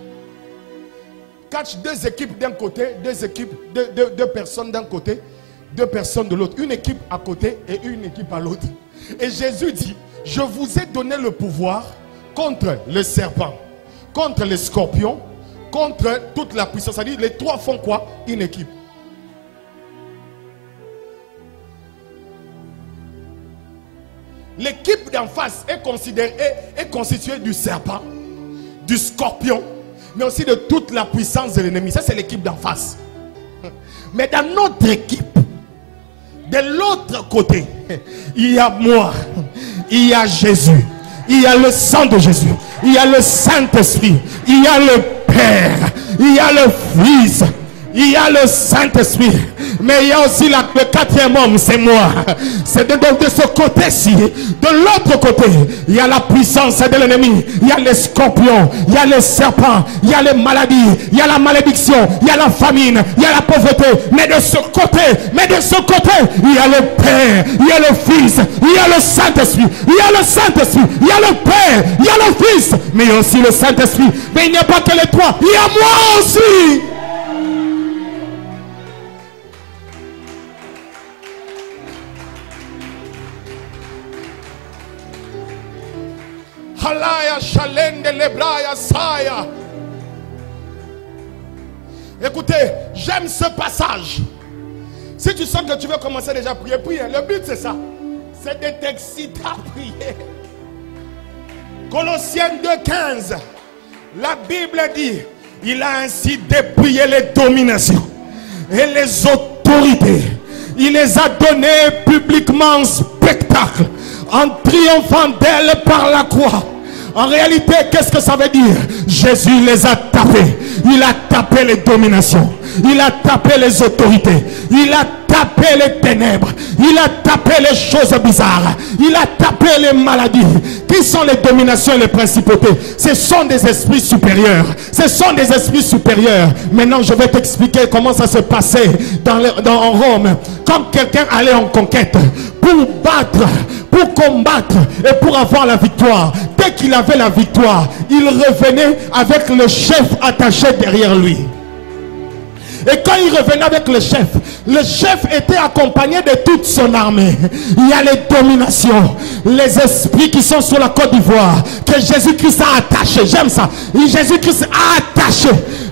Catch, deux équipes d'un côté, deux personnes d'un côté, deux personnes de l'autre. Une équipe à côté et une équipe à l'autre. Et Jésus dit, je vous ai donné le pouvoir contre le serpent, contre les scorpions, contre toute la puissance. C'est-à-dire, les trois font quoi? Une équipe. L'équipe d'en face est constituée du serpent, du scorpion, mais aussi de toute la puissance de l'ennemi. Ça, c'est l'équipe d'en face. Mais dans notre équipe, de l'autre côté, il y a moi, il y a Jésus, il y a le sang de Jésus, il y a le Saint-Esprit, il y a le Père, il y a le Fils, il y a le Saint-Esprit. Mais il y a aussi le quatrième homme, c'est moi. C'est donc de ce côté-ci. De l'autre côté, il y a la puissance de l'ennemi. Il y a les scorpions, il y a les serpents, il y a les maladies, il y a la malédiction, il y a la famine, il y a la pauvreté. Mais de ce côté, il y a le Père, il y a le Fils, il y a le Saint-Esprit, il y a le Saint-Esprit, il y a le Père, il y a le Fils, mais il y a aussi le Saint-Esprit. Mais il n'y a pas que les trois, il y a moi aussi. Écoutez, j'aime ce passage. Si tu sens que tu veux commencer déjà à prier, prie. Le but c'est ça. C'est de t'exciter à prier. Colossiens 2,15. La Bible dit, il a ainsi dépouillé les dominations et les autorités. Il les a données publiquement en spectacle, en triomphant d'elles par la croix. En réalité, qu'est-ce que ça veut dire? Jésus les a tapés. Il a tapé les dominations. Il a tapé les autorités. Il a tapé les ténèbres. Il a tapé les choses bizarres. Il a tapé les maladies. Qui sont les dominations et les principautés? Ce sont des esprits supérieurs. Ce sont des esprits supérieurs. Maintenant, je vais t'expliquer comment ça se passait en Rome. Quand quelqu'un allait en conquête pour battre, pour combattre et pour avoir la victoire, dès qu'il avait la victoire, il revenait avec le chef attaché derrière lui. Et quand il revenait avec le chef était accompagné de toute son armée. Il y a les dominations, les esprits qui sont sur la Côte d'Ivoire, que Jésus-Christ a attaché. J'aime ça. Jésus-Christ a attaché.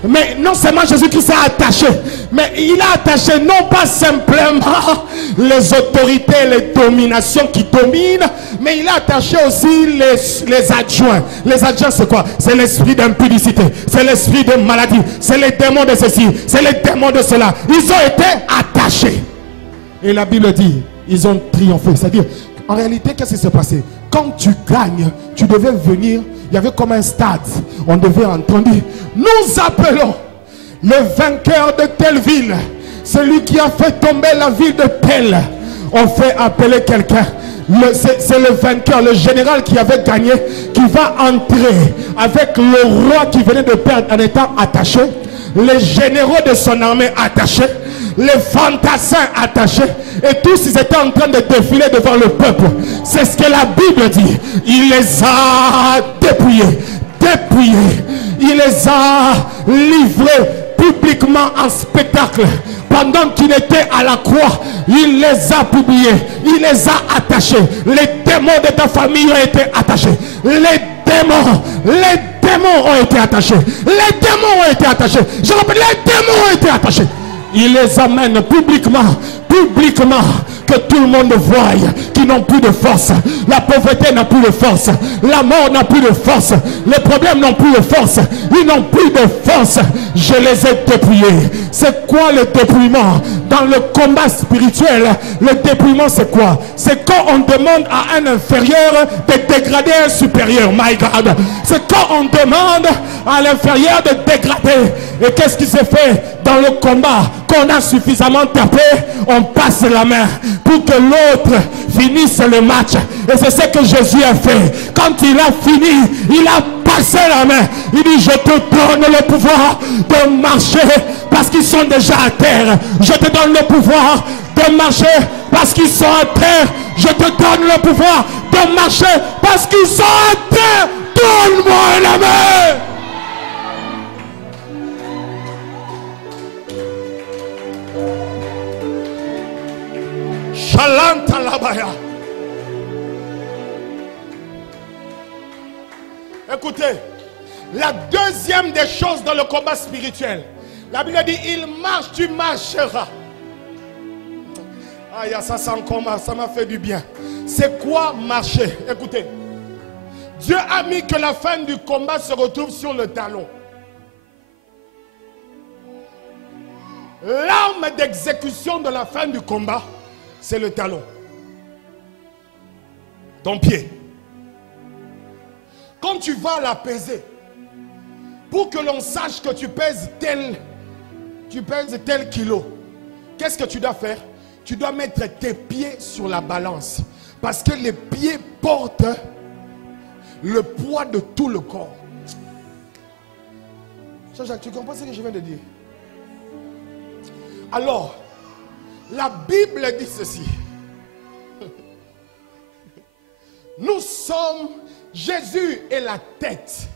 Mais non seulement Jésus-Christ a attaché, mais il a attaché non pas simplement les autorités, les dominations qui dominent, mais il a attaché aussi les adjoints. Les adjoints, c'est quoi? C'est l'esprit d'impudicité, c'est l'esprit de maladie, c'est les démons de ceci, c'est les démons de cela. Ils ont été attachés. Et la Bible dit, ils ont triomphé. C'est-à-dire, en réalité, qu'est-ce qui s'est passé? Quand tu gagnes, tu devais venir. Il y avait comme un stade. On devait entendre. Nous appelons le vainqueur de telle ville, celui qui a fait tomber la ville de telle. On fait appeler quelqu'un. C'est le vainqueur, le général qui avait gagné, qui va entrer avec le roi qui venait de perdre en étant attaché, les généraux de son armée attachés, les fantassins attachés, et tous ils étaient en train de défiler devant le peuple. C'est ce que la Bible dit. Il les a dépouillés, il les a livrés publiquement en spectacle. Pendant qu'il était à la croix, il les a publiés, il les a attachés. Les démons de ta famille ont été attachés. Les démons ont été attachés. Les démons ont été attachés. Je rappelle, les démons ont été attachés. Il les amène publiquement, que tout le monde voie qu'ils n'ont plus de force. La pauvreté n'a plus de force. La mort n'a plus de force. Les problèmes n'ont plus de force. Ils n'ont plus de force. Je les ai dépouillés. C'est quoi le dépouillement? Dans le combat spirituel, le dépouillement c'est quoi? C'est quand on demande à un inférieur de dégrader un supérieur. My God. C'est quand on demande à l'inférieur de dégrader. Et qu'est-ce qui s'est fait dans le combat? Qu'on a suffisamment tapé, on passe la main pour que l'autre finisse le match. Et c'est ce que Jésus a fait. Quand il a fini, il a passé la main. Il dit, je te donne le pouvoir de marcher parce qu'ils sont déjà à terre. Je te donne le pouvoir de marcher parce qu'ils sont à terre. Je te donne le pouvoir de marcher parce qu'ils sont à terre. Donne-moi la main. Shalanta labaya. Écoutez, la deuxième des choses dans le combat spirituel, la Bible dit, il marche, tu marcheras. Aïe, ça sent combat, ça m'a fait du bien. C'est quoi marcher? Écoutez, Dieu a mis que la fin du combat se retrouve sur le talon. L'arme d'exécution de la fin du combat, c'est le talon. Ton pied. Quand tu vas l'apaiser, pour que l'on sache que tu pèses tel kilo, qu'est-ce que tu dois faire? Tu dois mettre tes pieds sur la balance. Parce que les pieds portent le poids de tout le corps. Jean-Jacques, tu comprends ce que je viens de dire? Alors, la Bible dit ceci. Nous sommes, Jésus est la tête.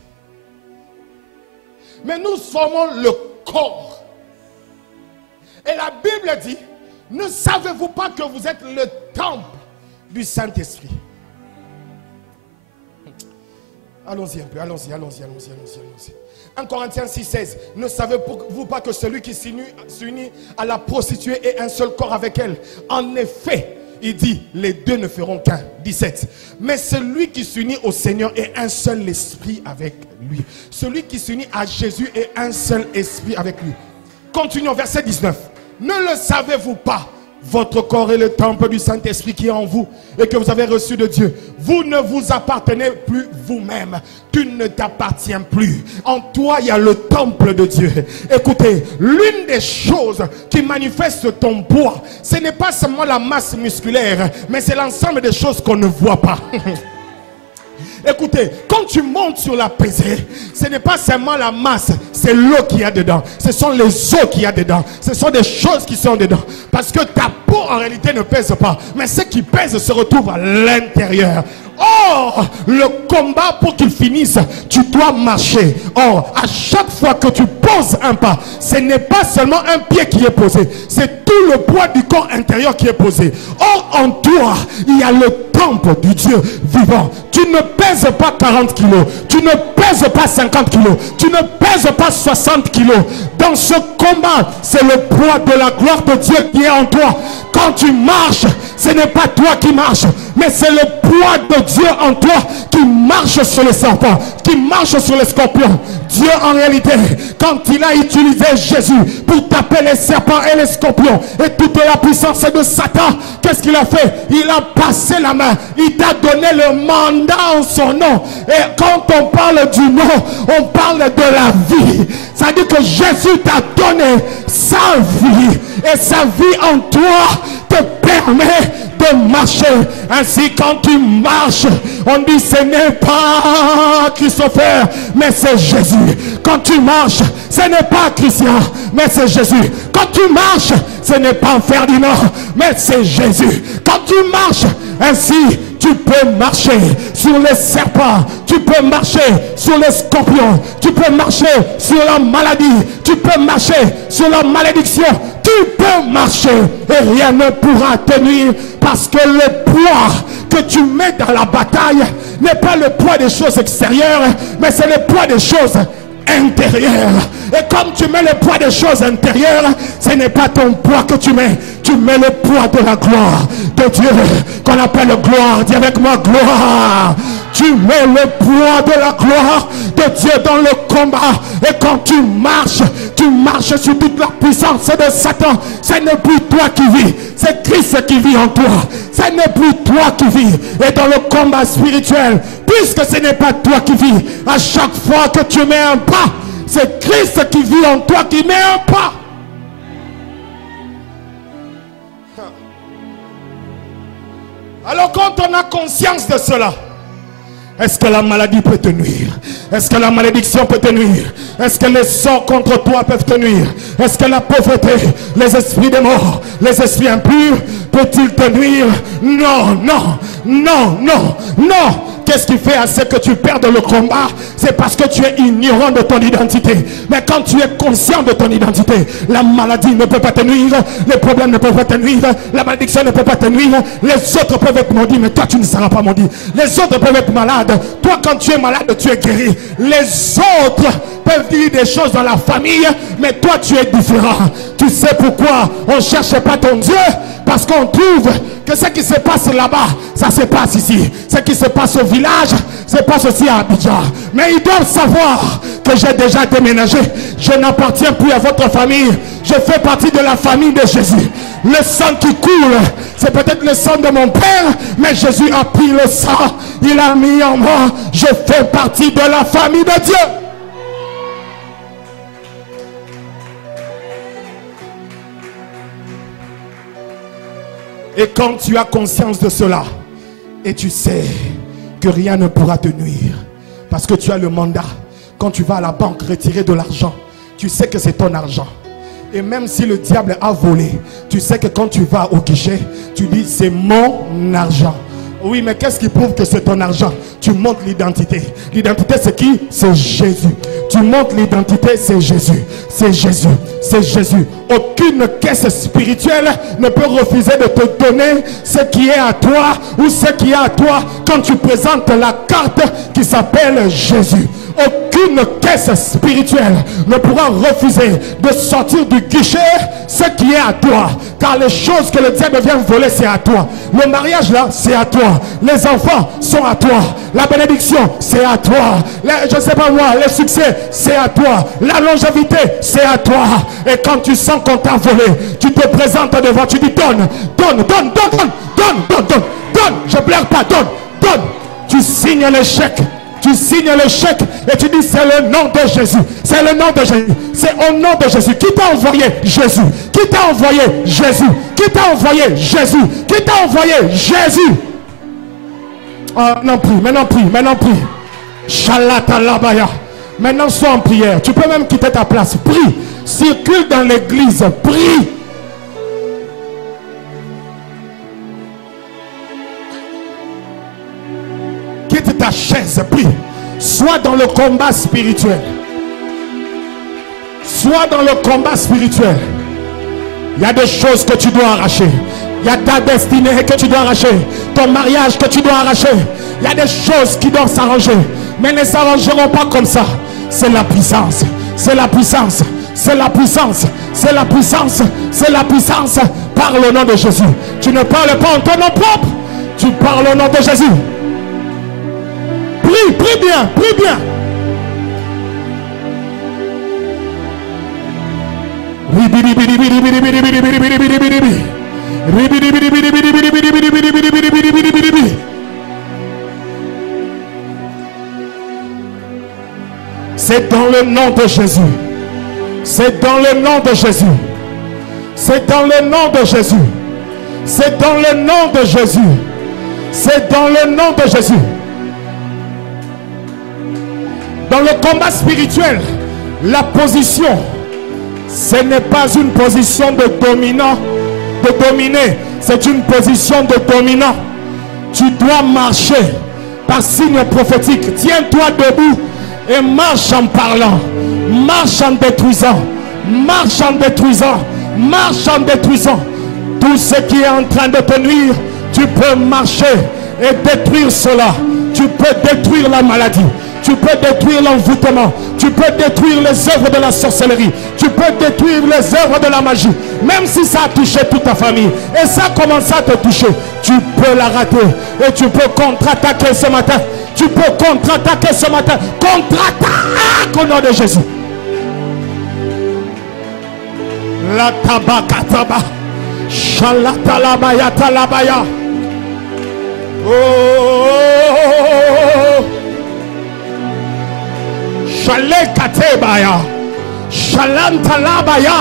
Mais nous sommes le corps. Et la Bible dit, ne savez-vous pas que vous êtes le temple du Saint-Esprit? Allons-y un peu, allons-y. 1 Corinthiens 6,16. Ne savez-vous pas que celui qui s'unit à la prostituée est un seul corps avec elle? En effet, il dit, les deux ne feront qu'un. 17. Mais celui qui s'unit au Seigneur est un seul esprit avec lui. Celui qui s'unit à Jésus est un seul esprit avec lui. Continuons, verset 19. Ne le savez-vous pas? Votre corps est le temple du Saint-Esprit qui est en vous et que vous avez reçu de Dieu. Vous ne vous appartenez plus vous-même. Tu ne t'appartiens plus. En toi, il y a le temple de Dieu. Écoutez, l'une des choses qui manifeste ton poids, ce n'est pas seulement la masse musculaire, mais c'est l'ensemble des choses qu'on ne voit pas. Écoutez, quand tu montes sur la pesée, ce n'est pas seulement la masse, c'est l'eau qu'il y a dedans. Ce sont les os qu'il y a dedans. Ce sont des choses qui sont dedans. Parce que ta peau en réalité ne pèse pas. Mais ce qui pèse se retrouve à l'intérieur. Or, le combat pour qu'il finisse, tu dois marcher. Or, à chaque fois que tu poses un pas, ce n'est pas seulement un pied qui est posé, c'est tout le poids du corps intérieur qui est posé. Or, en toi, il y a le temple du Dieu vivant. Tu ne pèses pas 40 kilos, tu ne pèses pas 50 kilos, tu ne pèses pas 60 kilos. Dans ce combat, c'est le poids de la gloire de Dieu qui est en toi. Quand tu marches, ce n'est pas toi qui marches, mais c'est le poids de Dieu en toi qui marche sur les serpents, qui marche sur les scorpions. Dieu en réalité, quand il a utilisé Jésus pour taper les serpents et les scorpions et toute la puissance de Satan, qu'est-ce qu'il a fait? Il a passé la main, il t'a donné le mandat en son nom. Et quand on parle du nom, on parle de la vie. Ça dit que Jésus t'a donné sa vie, et sa vie en toi te permet de marcher. Ainsi, quand tu marches, on dit ce n'est pas Christopher, mais c'est Jésus. Quand tu marches, ce n'est pas Christian, mais c'est Jésus. Quand tu marches, ce n'est pas Ferdinand, mais c'est Jésus. Quand tu marches ainsi, tu peux marcher sur les serpents, tu peux marcher sur les scorpions, tu peux marcher sur la maladie, tu peux marcher sur la malédiction, tu peux marcher et rien ne pourra te nuire, parce que le poids que tu mets dans la bataille n'est pas le poids des choses extérieures, mais c'est le poids des choses intérieures. Et comme tu mets le poids des choses intérieures, ce n'est pas ton poids que tu mets le poids de la gloire de Dieu, qu'on appelle gloire. Dis avec moi, gloire. Tu mets le poids de la gloire de Dieu dans le combat. Et quand tu marches sur toute la puissance de Satan. Ce n'est plus toi qui vis, c'est Christ qui vit en toi. Ce n'est plus toi qui vis. Et dans le combat spirituel, puisque ce n'est pas toi qui vis, à chaque fois que tu mets un pas, c'est Christ qui vit en toi qui met un pas. Alors quand on a conscience de cela, est-ce que la maladie peut te nuire? Est-ce que la malédiction peut te nuire? Est-ce que les sorts contre toi peuvent te nuire? Est-ce que la pauvreté, les esprits des morts, les esprits impurs, peut-ils te nuire? Non, non, non, non, non. Qu'est-ce qui fait à ce que tu perdes le combat? C'est parce que tu es ignorant de ton identité. Mais quand tu es conscient de ton identité, la maladie ne peut pas te nuire, les problèmes ne peuvent pas te nuire, la malédiction ne peut pas te nuire, les autres peuvent être maudits, mais toi tu ne seras pas maudit. Les autres peuvent être malades, toi quand tu es malade, tu es guéri. Les autres peuvent dire des choses dans la famille, mais toi tu es différent. Tu sais pourquoi on ne cherche pas ton Dieu? Parce qu'on trouve que ce qui se passe là-bas, ça se passe ici. Ce qui se passe au village, se passe aussi à Abidjan. Mais ils doivent savoir que j'ai déjà déménagé. Je n'appartiens plus à votre famille. Je fais partie de la famille de Jésus. Le sang qui coule, c'est peut-être le sang de mon père, mais Jésus a pris le sang. Il a mis en moi. Je fais partie de la famille de Dieu. Et quand tu as conscience de cela, et tu sais que rien ne pourra te nuire, parce que tu as le mandat, quand tu vas à la banque retirer de l'argent, tu sais que c'est ton argent. Et même si le diable a volé, tu sais que quand tu vas au guichet, tu dis c'est mon argent. Oui, mais qu'est-ce qui prouve que c'est ton argent? Tu montres l'identité. L'identité, c'est qui? C'est Jésus. Tu montres l'identité, c'est Jésus. C'est Jésus. C'est Jésus. Aucune caisse spirituelle ne peut refuser de te donner ce qui est à toi ou ce qui est à toi quand tu présentes la carte qui s'appelle Jésus. Aucune caisse spirituelle ne pourra refuser de sortir du guichet ce qui est à toi. Car les choses que le diable vient voler, c'est à toi. Le mariage là, c'est à toi. Les enfants sont à toi. La bénédiction, c'est à toi. Je ne sais pas moi, les succès, c'est à toi. La longévité, c'est à toi. Et quand tu sens qu'on t'a volé, tu te présentes devant, tu dis donne, donne, donne, donne, donne, donne, donne, donne, donne. Je blague pas, donne, donne. Tu signes le chèque. Tu signes le chèque et tu dis c'est le nom de Jésus. C'est le nom de Jésus. C'est au nom de Jésus. Qui t'a envoyé? Jésus. Qui t'a envoyé? Jésus. Qui t'a envoyé? Jésus. Qui t'a envoyé? Jésus. Oh, non prie, maintenant prie, maintenant prie. Shalatalabaya. Maintenant sois en prière. Tu peux même quitter ta place. Prie. Circule dans l'église. Prie. Quitte ta chaise, prie. Sois dans le combat spirituel. Sois dans le combat spirituel. Il y a des choses que tu dois arracher. Il y a ta destinée que tu dois arracher. Ton mariage que tu dois arracher. Il y a des choses qui doivent s'arranger. Mais elles ne s'arrangeront pas comme ça. C'est la puissance. C'est la puissance. C'est la puissance. C'est la puissance. C'est la puissance. Parle au nom de Jésus. Tu ne parles pas en ton nom propre. Tu parles au nom de Jésus. Prie, prie bien, prie bien. C'est dans le nom de Jésus. C'est dans le nom de Jésus. C'est dans le nom de Jésus. C'est dans le nom de Jésus. C'est dans le nom de Jésus. Dans le combat spirituel, la position, Ce n'est pas une position de dominant, de dominer. C'est une position de dominant. Tu dois marcher par signe prophétique. Tiens-toi debout et marche en parlant. Marche en détruisant. Marche en détruisant. Marche en détruisant. Tout ce qui est en train de te nuire, tu peux marcher et détruire cela. Tu peux détruire la maladie. Tu peux détruire l'envoûtement. Tu peux détruire les œuvres de la sorcellerie. Tu peux détruire les œuvres de la magie. Même si ça a touché toute ta famille. Et ça commence à te toucher. Tu peux la rater. Et tu peux contre-attaquer ce matin. Tu peux contre-attaquer ce matin. Contre-attaque au nom de Jésus. La tabakataba. Shalatalabaya talabaya. Oh. Shalekatebaya. Shalantalabaya.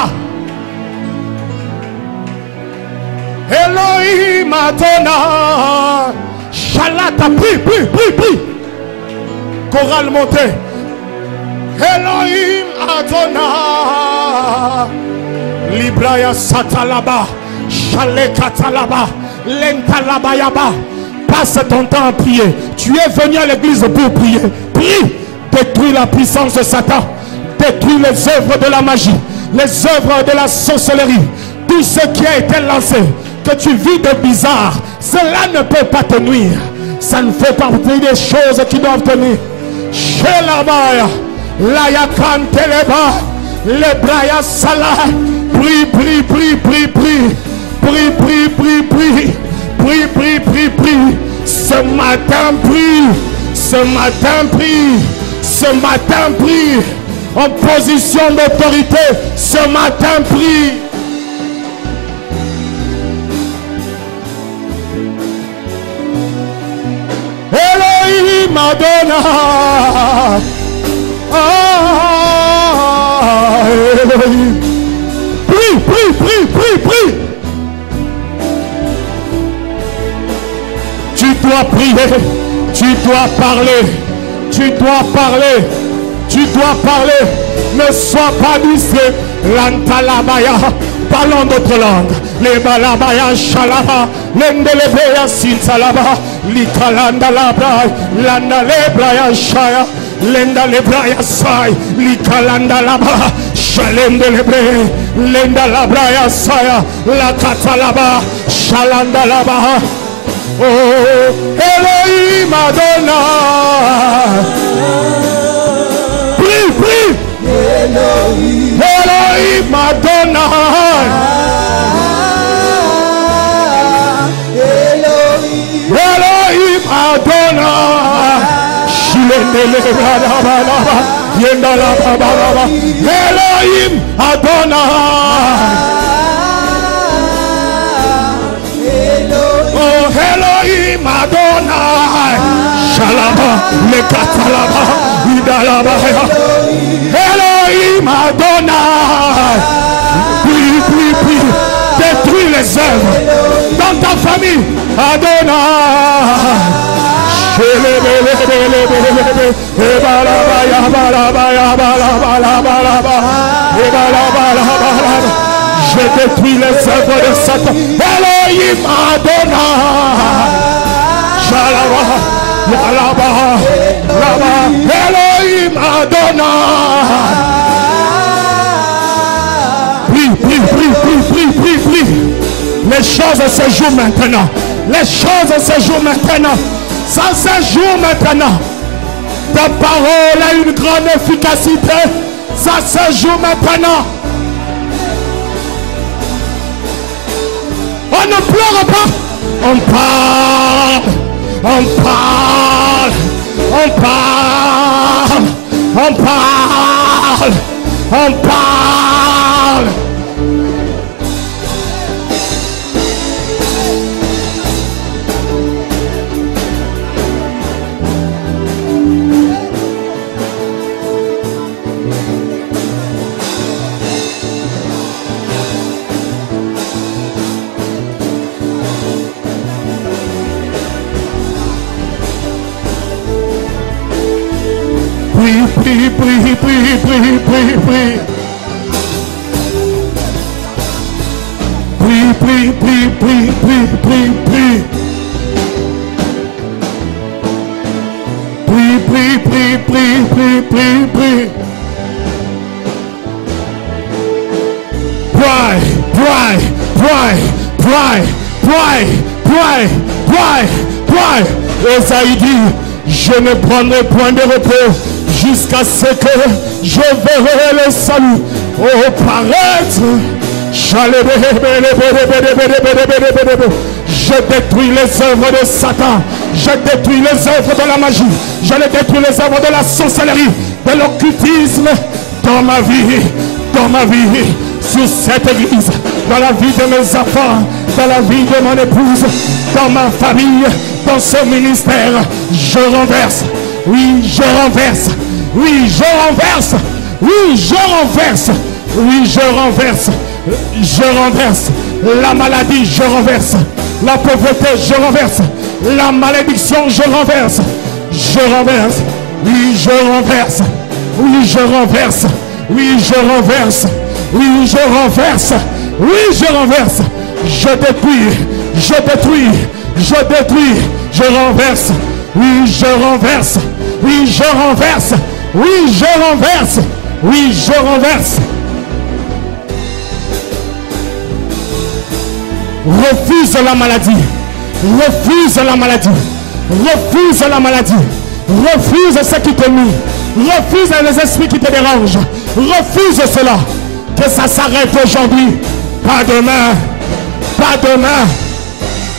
Elohim Adonai. Shalata, prie. Chorale montée. Elohim Adonai. Libraya satalaba. Shalekatalaba. Lentalabayaba. Passe ton temps à prier. Tu es venu à l'église pour prier. Prie. Détruis la puissance de Satan. Détruis les œuvres de la magie. Les œuvres de la sorcellerie. Tout ce qui a été lancé. Que tu vis de bizarre. Cela ne peut pas te nuire. Ça ne fait pas partie des choses qui doivent te nuire. Chez la Baya. Laya Kanteleba. Le Braya Salah. Prie. Ce matin, prie. Ce matin, prie. En position d'autorité. Ce matin, prie. Elohim Adonai. Elohim. Prie. Tu dois prier. Tu dois parler. Ne sois pas distrait. Lantalabaya. Parlons d'autres langues. Les balabaya shalaba. Lendelebeya sinsalaba. Likalanda labra. Landa lebraya shaya. Lenda lebraya sai. Likalanda laba. Shalende lebre. Lenda labraya saya. La katalaba. Shalanda laba. Oh, Elohim Adonai. Prie. Elohim Adonai. Elohim Adonai. Elohim Adonai. Elohim Adonai. Shalaba, le katalaba, idalaba. Elohim Adonai. Prie. Détruis les œuvres dans ta famille. Adonai. Je détruis les œuvres de Satan. Elohim Adonai. Shalaba, Yalaba, Laba. Elohim Adonai. Prie. Les choses se jouent maintenant. Ça se joue maintenant. Ta parole a une grande efficacité. Ça se joue maintenant. On ne pleure pas. On parle. Prie. prie, prie, prie, prie, prie. Prie, prie, prie, prie, prie, prie, prie. Prie, prie, prie, prie, prie, prie, prie, prie. Esaïe dit, je ne prendrai point de repos jusqu'à ce que je verrai le salut paraître. Je détruis les œuvres de Satan. Je détruis les œuvres de la magie. Je détruis les œuvres de la sorcellerie, de l'occultisme dans ma vie, sur cette église, dans la vie de mes enfants, dans la vie de mon épouse, dans ma famille, dans ce ministère. Je renverse, oui, je renverse, oui, je renverse, oui, je renverse, oui, je renverse, je renverse la maladie, je renverse la pauvreté, je renverse la malédiction, je renverse, oui, je renverse, oui, je renverse, oui, je renverse, oui, je renverse, oui, je renverse, je détruis, je détruis, je détruis, je renverse, oui, je renverse, oui, je renverse, oui, je renverse, oui, je renverse. Refuse la maladie, refuse la maladie, refuse la maladie, refuse ce qui te nuit, refuse les esprits qui te dérangent, refuse cela, que ça s'arrête aujourd'hui, pas demain, pas demain,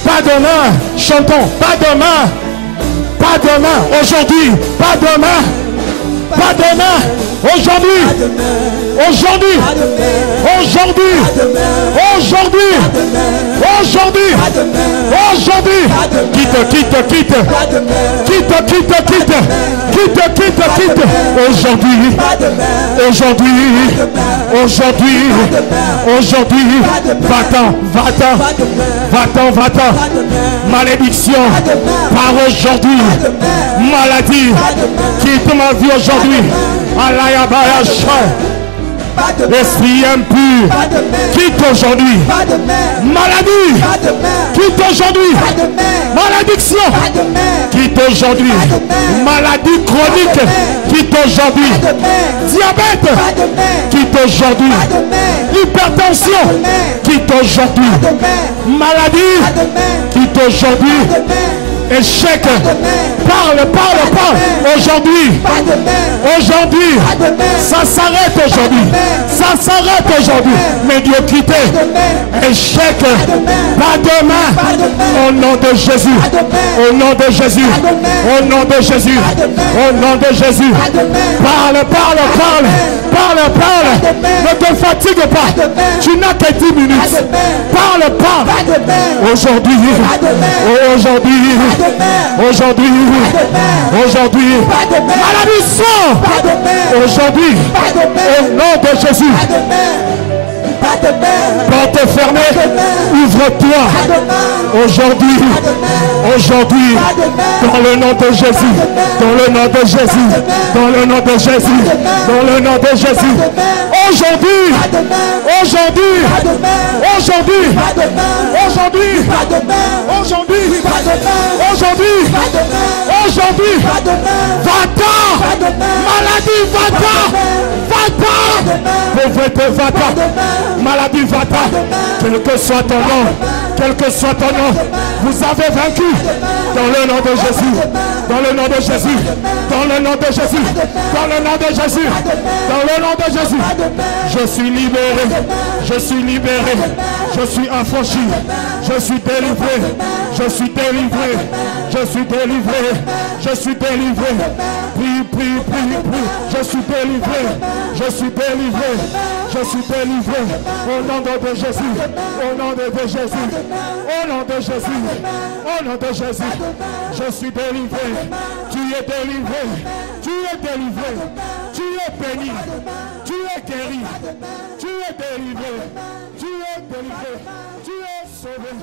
pas demain, chantons, pas demain, pas demain, aujourd'hui, pas demain, pas demain, aujourd'hui, aujourd'hui, aujourd'hui, aujourd'hui, aujourd'hui, aujourd'hui, quitte, quitte, quitte, quitte, quitte, quitte, quitte, quitte, quitte, aujourd'hui, aujourd'hui, aujourd'hui, aujourd'hui, va-t'en, va-t'en, va-t'en, va-t'en, malédiction, par aujourd'hui, maladie, quitte ma vie aujourd'hui, esprit impur, quitte aujourd'hui, maladie, quitte aujourd'hui, malédiction, quitte aujourd'hui, maladie chronique, quitte aujourd'hui, diabète, quitte aujourd'hui, hypertension, quitte aujourd'hui, maladie, quitte aujourd'hui, échec, parle, parle, parle, aujourd'hui, aujourd'hui, ça s'arrête aujourd'hui, ça s'arrête aujourd'hui, médiocrité, échec, pas demain, au nom de Jésus, au nom de Jésus, au nom de Jésus, au nom de Jésus, parle, parle, parle, parle, parle, ne te fatigue pas, tu n'as que 10 minutes, parle, parle, aujourd'hui, aujourd'hui, aujourd'hui, aujourd'hui, maladie sort, aujourd'hui, au nom de Jésus, porte fermée, ouvre-toi, aujourd'hui, aujourd'hui, dans le nom de Jésus, dans le nom de Jésus, dans le nom de Jésus, dans le nom de Jésus, aujourd'hui, aujourd'hui, aujourd'hui, aujourd'hui, aujourd'hui, aujourd'hui, aujourd'hui, va-t'en, maladie, va-t'en, va-t'en, pauvreté, va-t'en, maladie, va-t'en, quel que soit ton nom, quel que soit ton nom, vous avez vaincu, dans le nom de Jésus, dans le nom de Jésus, dans le nom de Jésus, dans le nom de Jésus, dans le nom de Jésus, je suis libéré, je suis libéré, je suis affranchi, je suis délivré, je suis délivré, je suis délivré, je suis délivré, prie, prie, prie, prie, je suis délivré, je suis délivré, je suis délivré, au nom de Jésus, au nom de Jésus, au nom de Jésus, au nom de Jésus, je suis délivré, tu es délivré, tu es délivré, tu es béni, tu es guéri, tu es délivré, tu es délivré, tu es sauvé.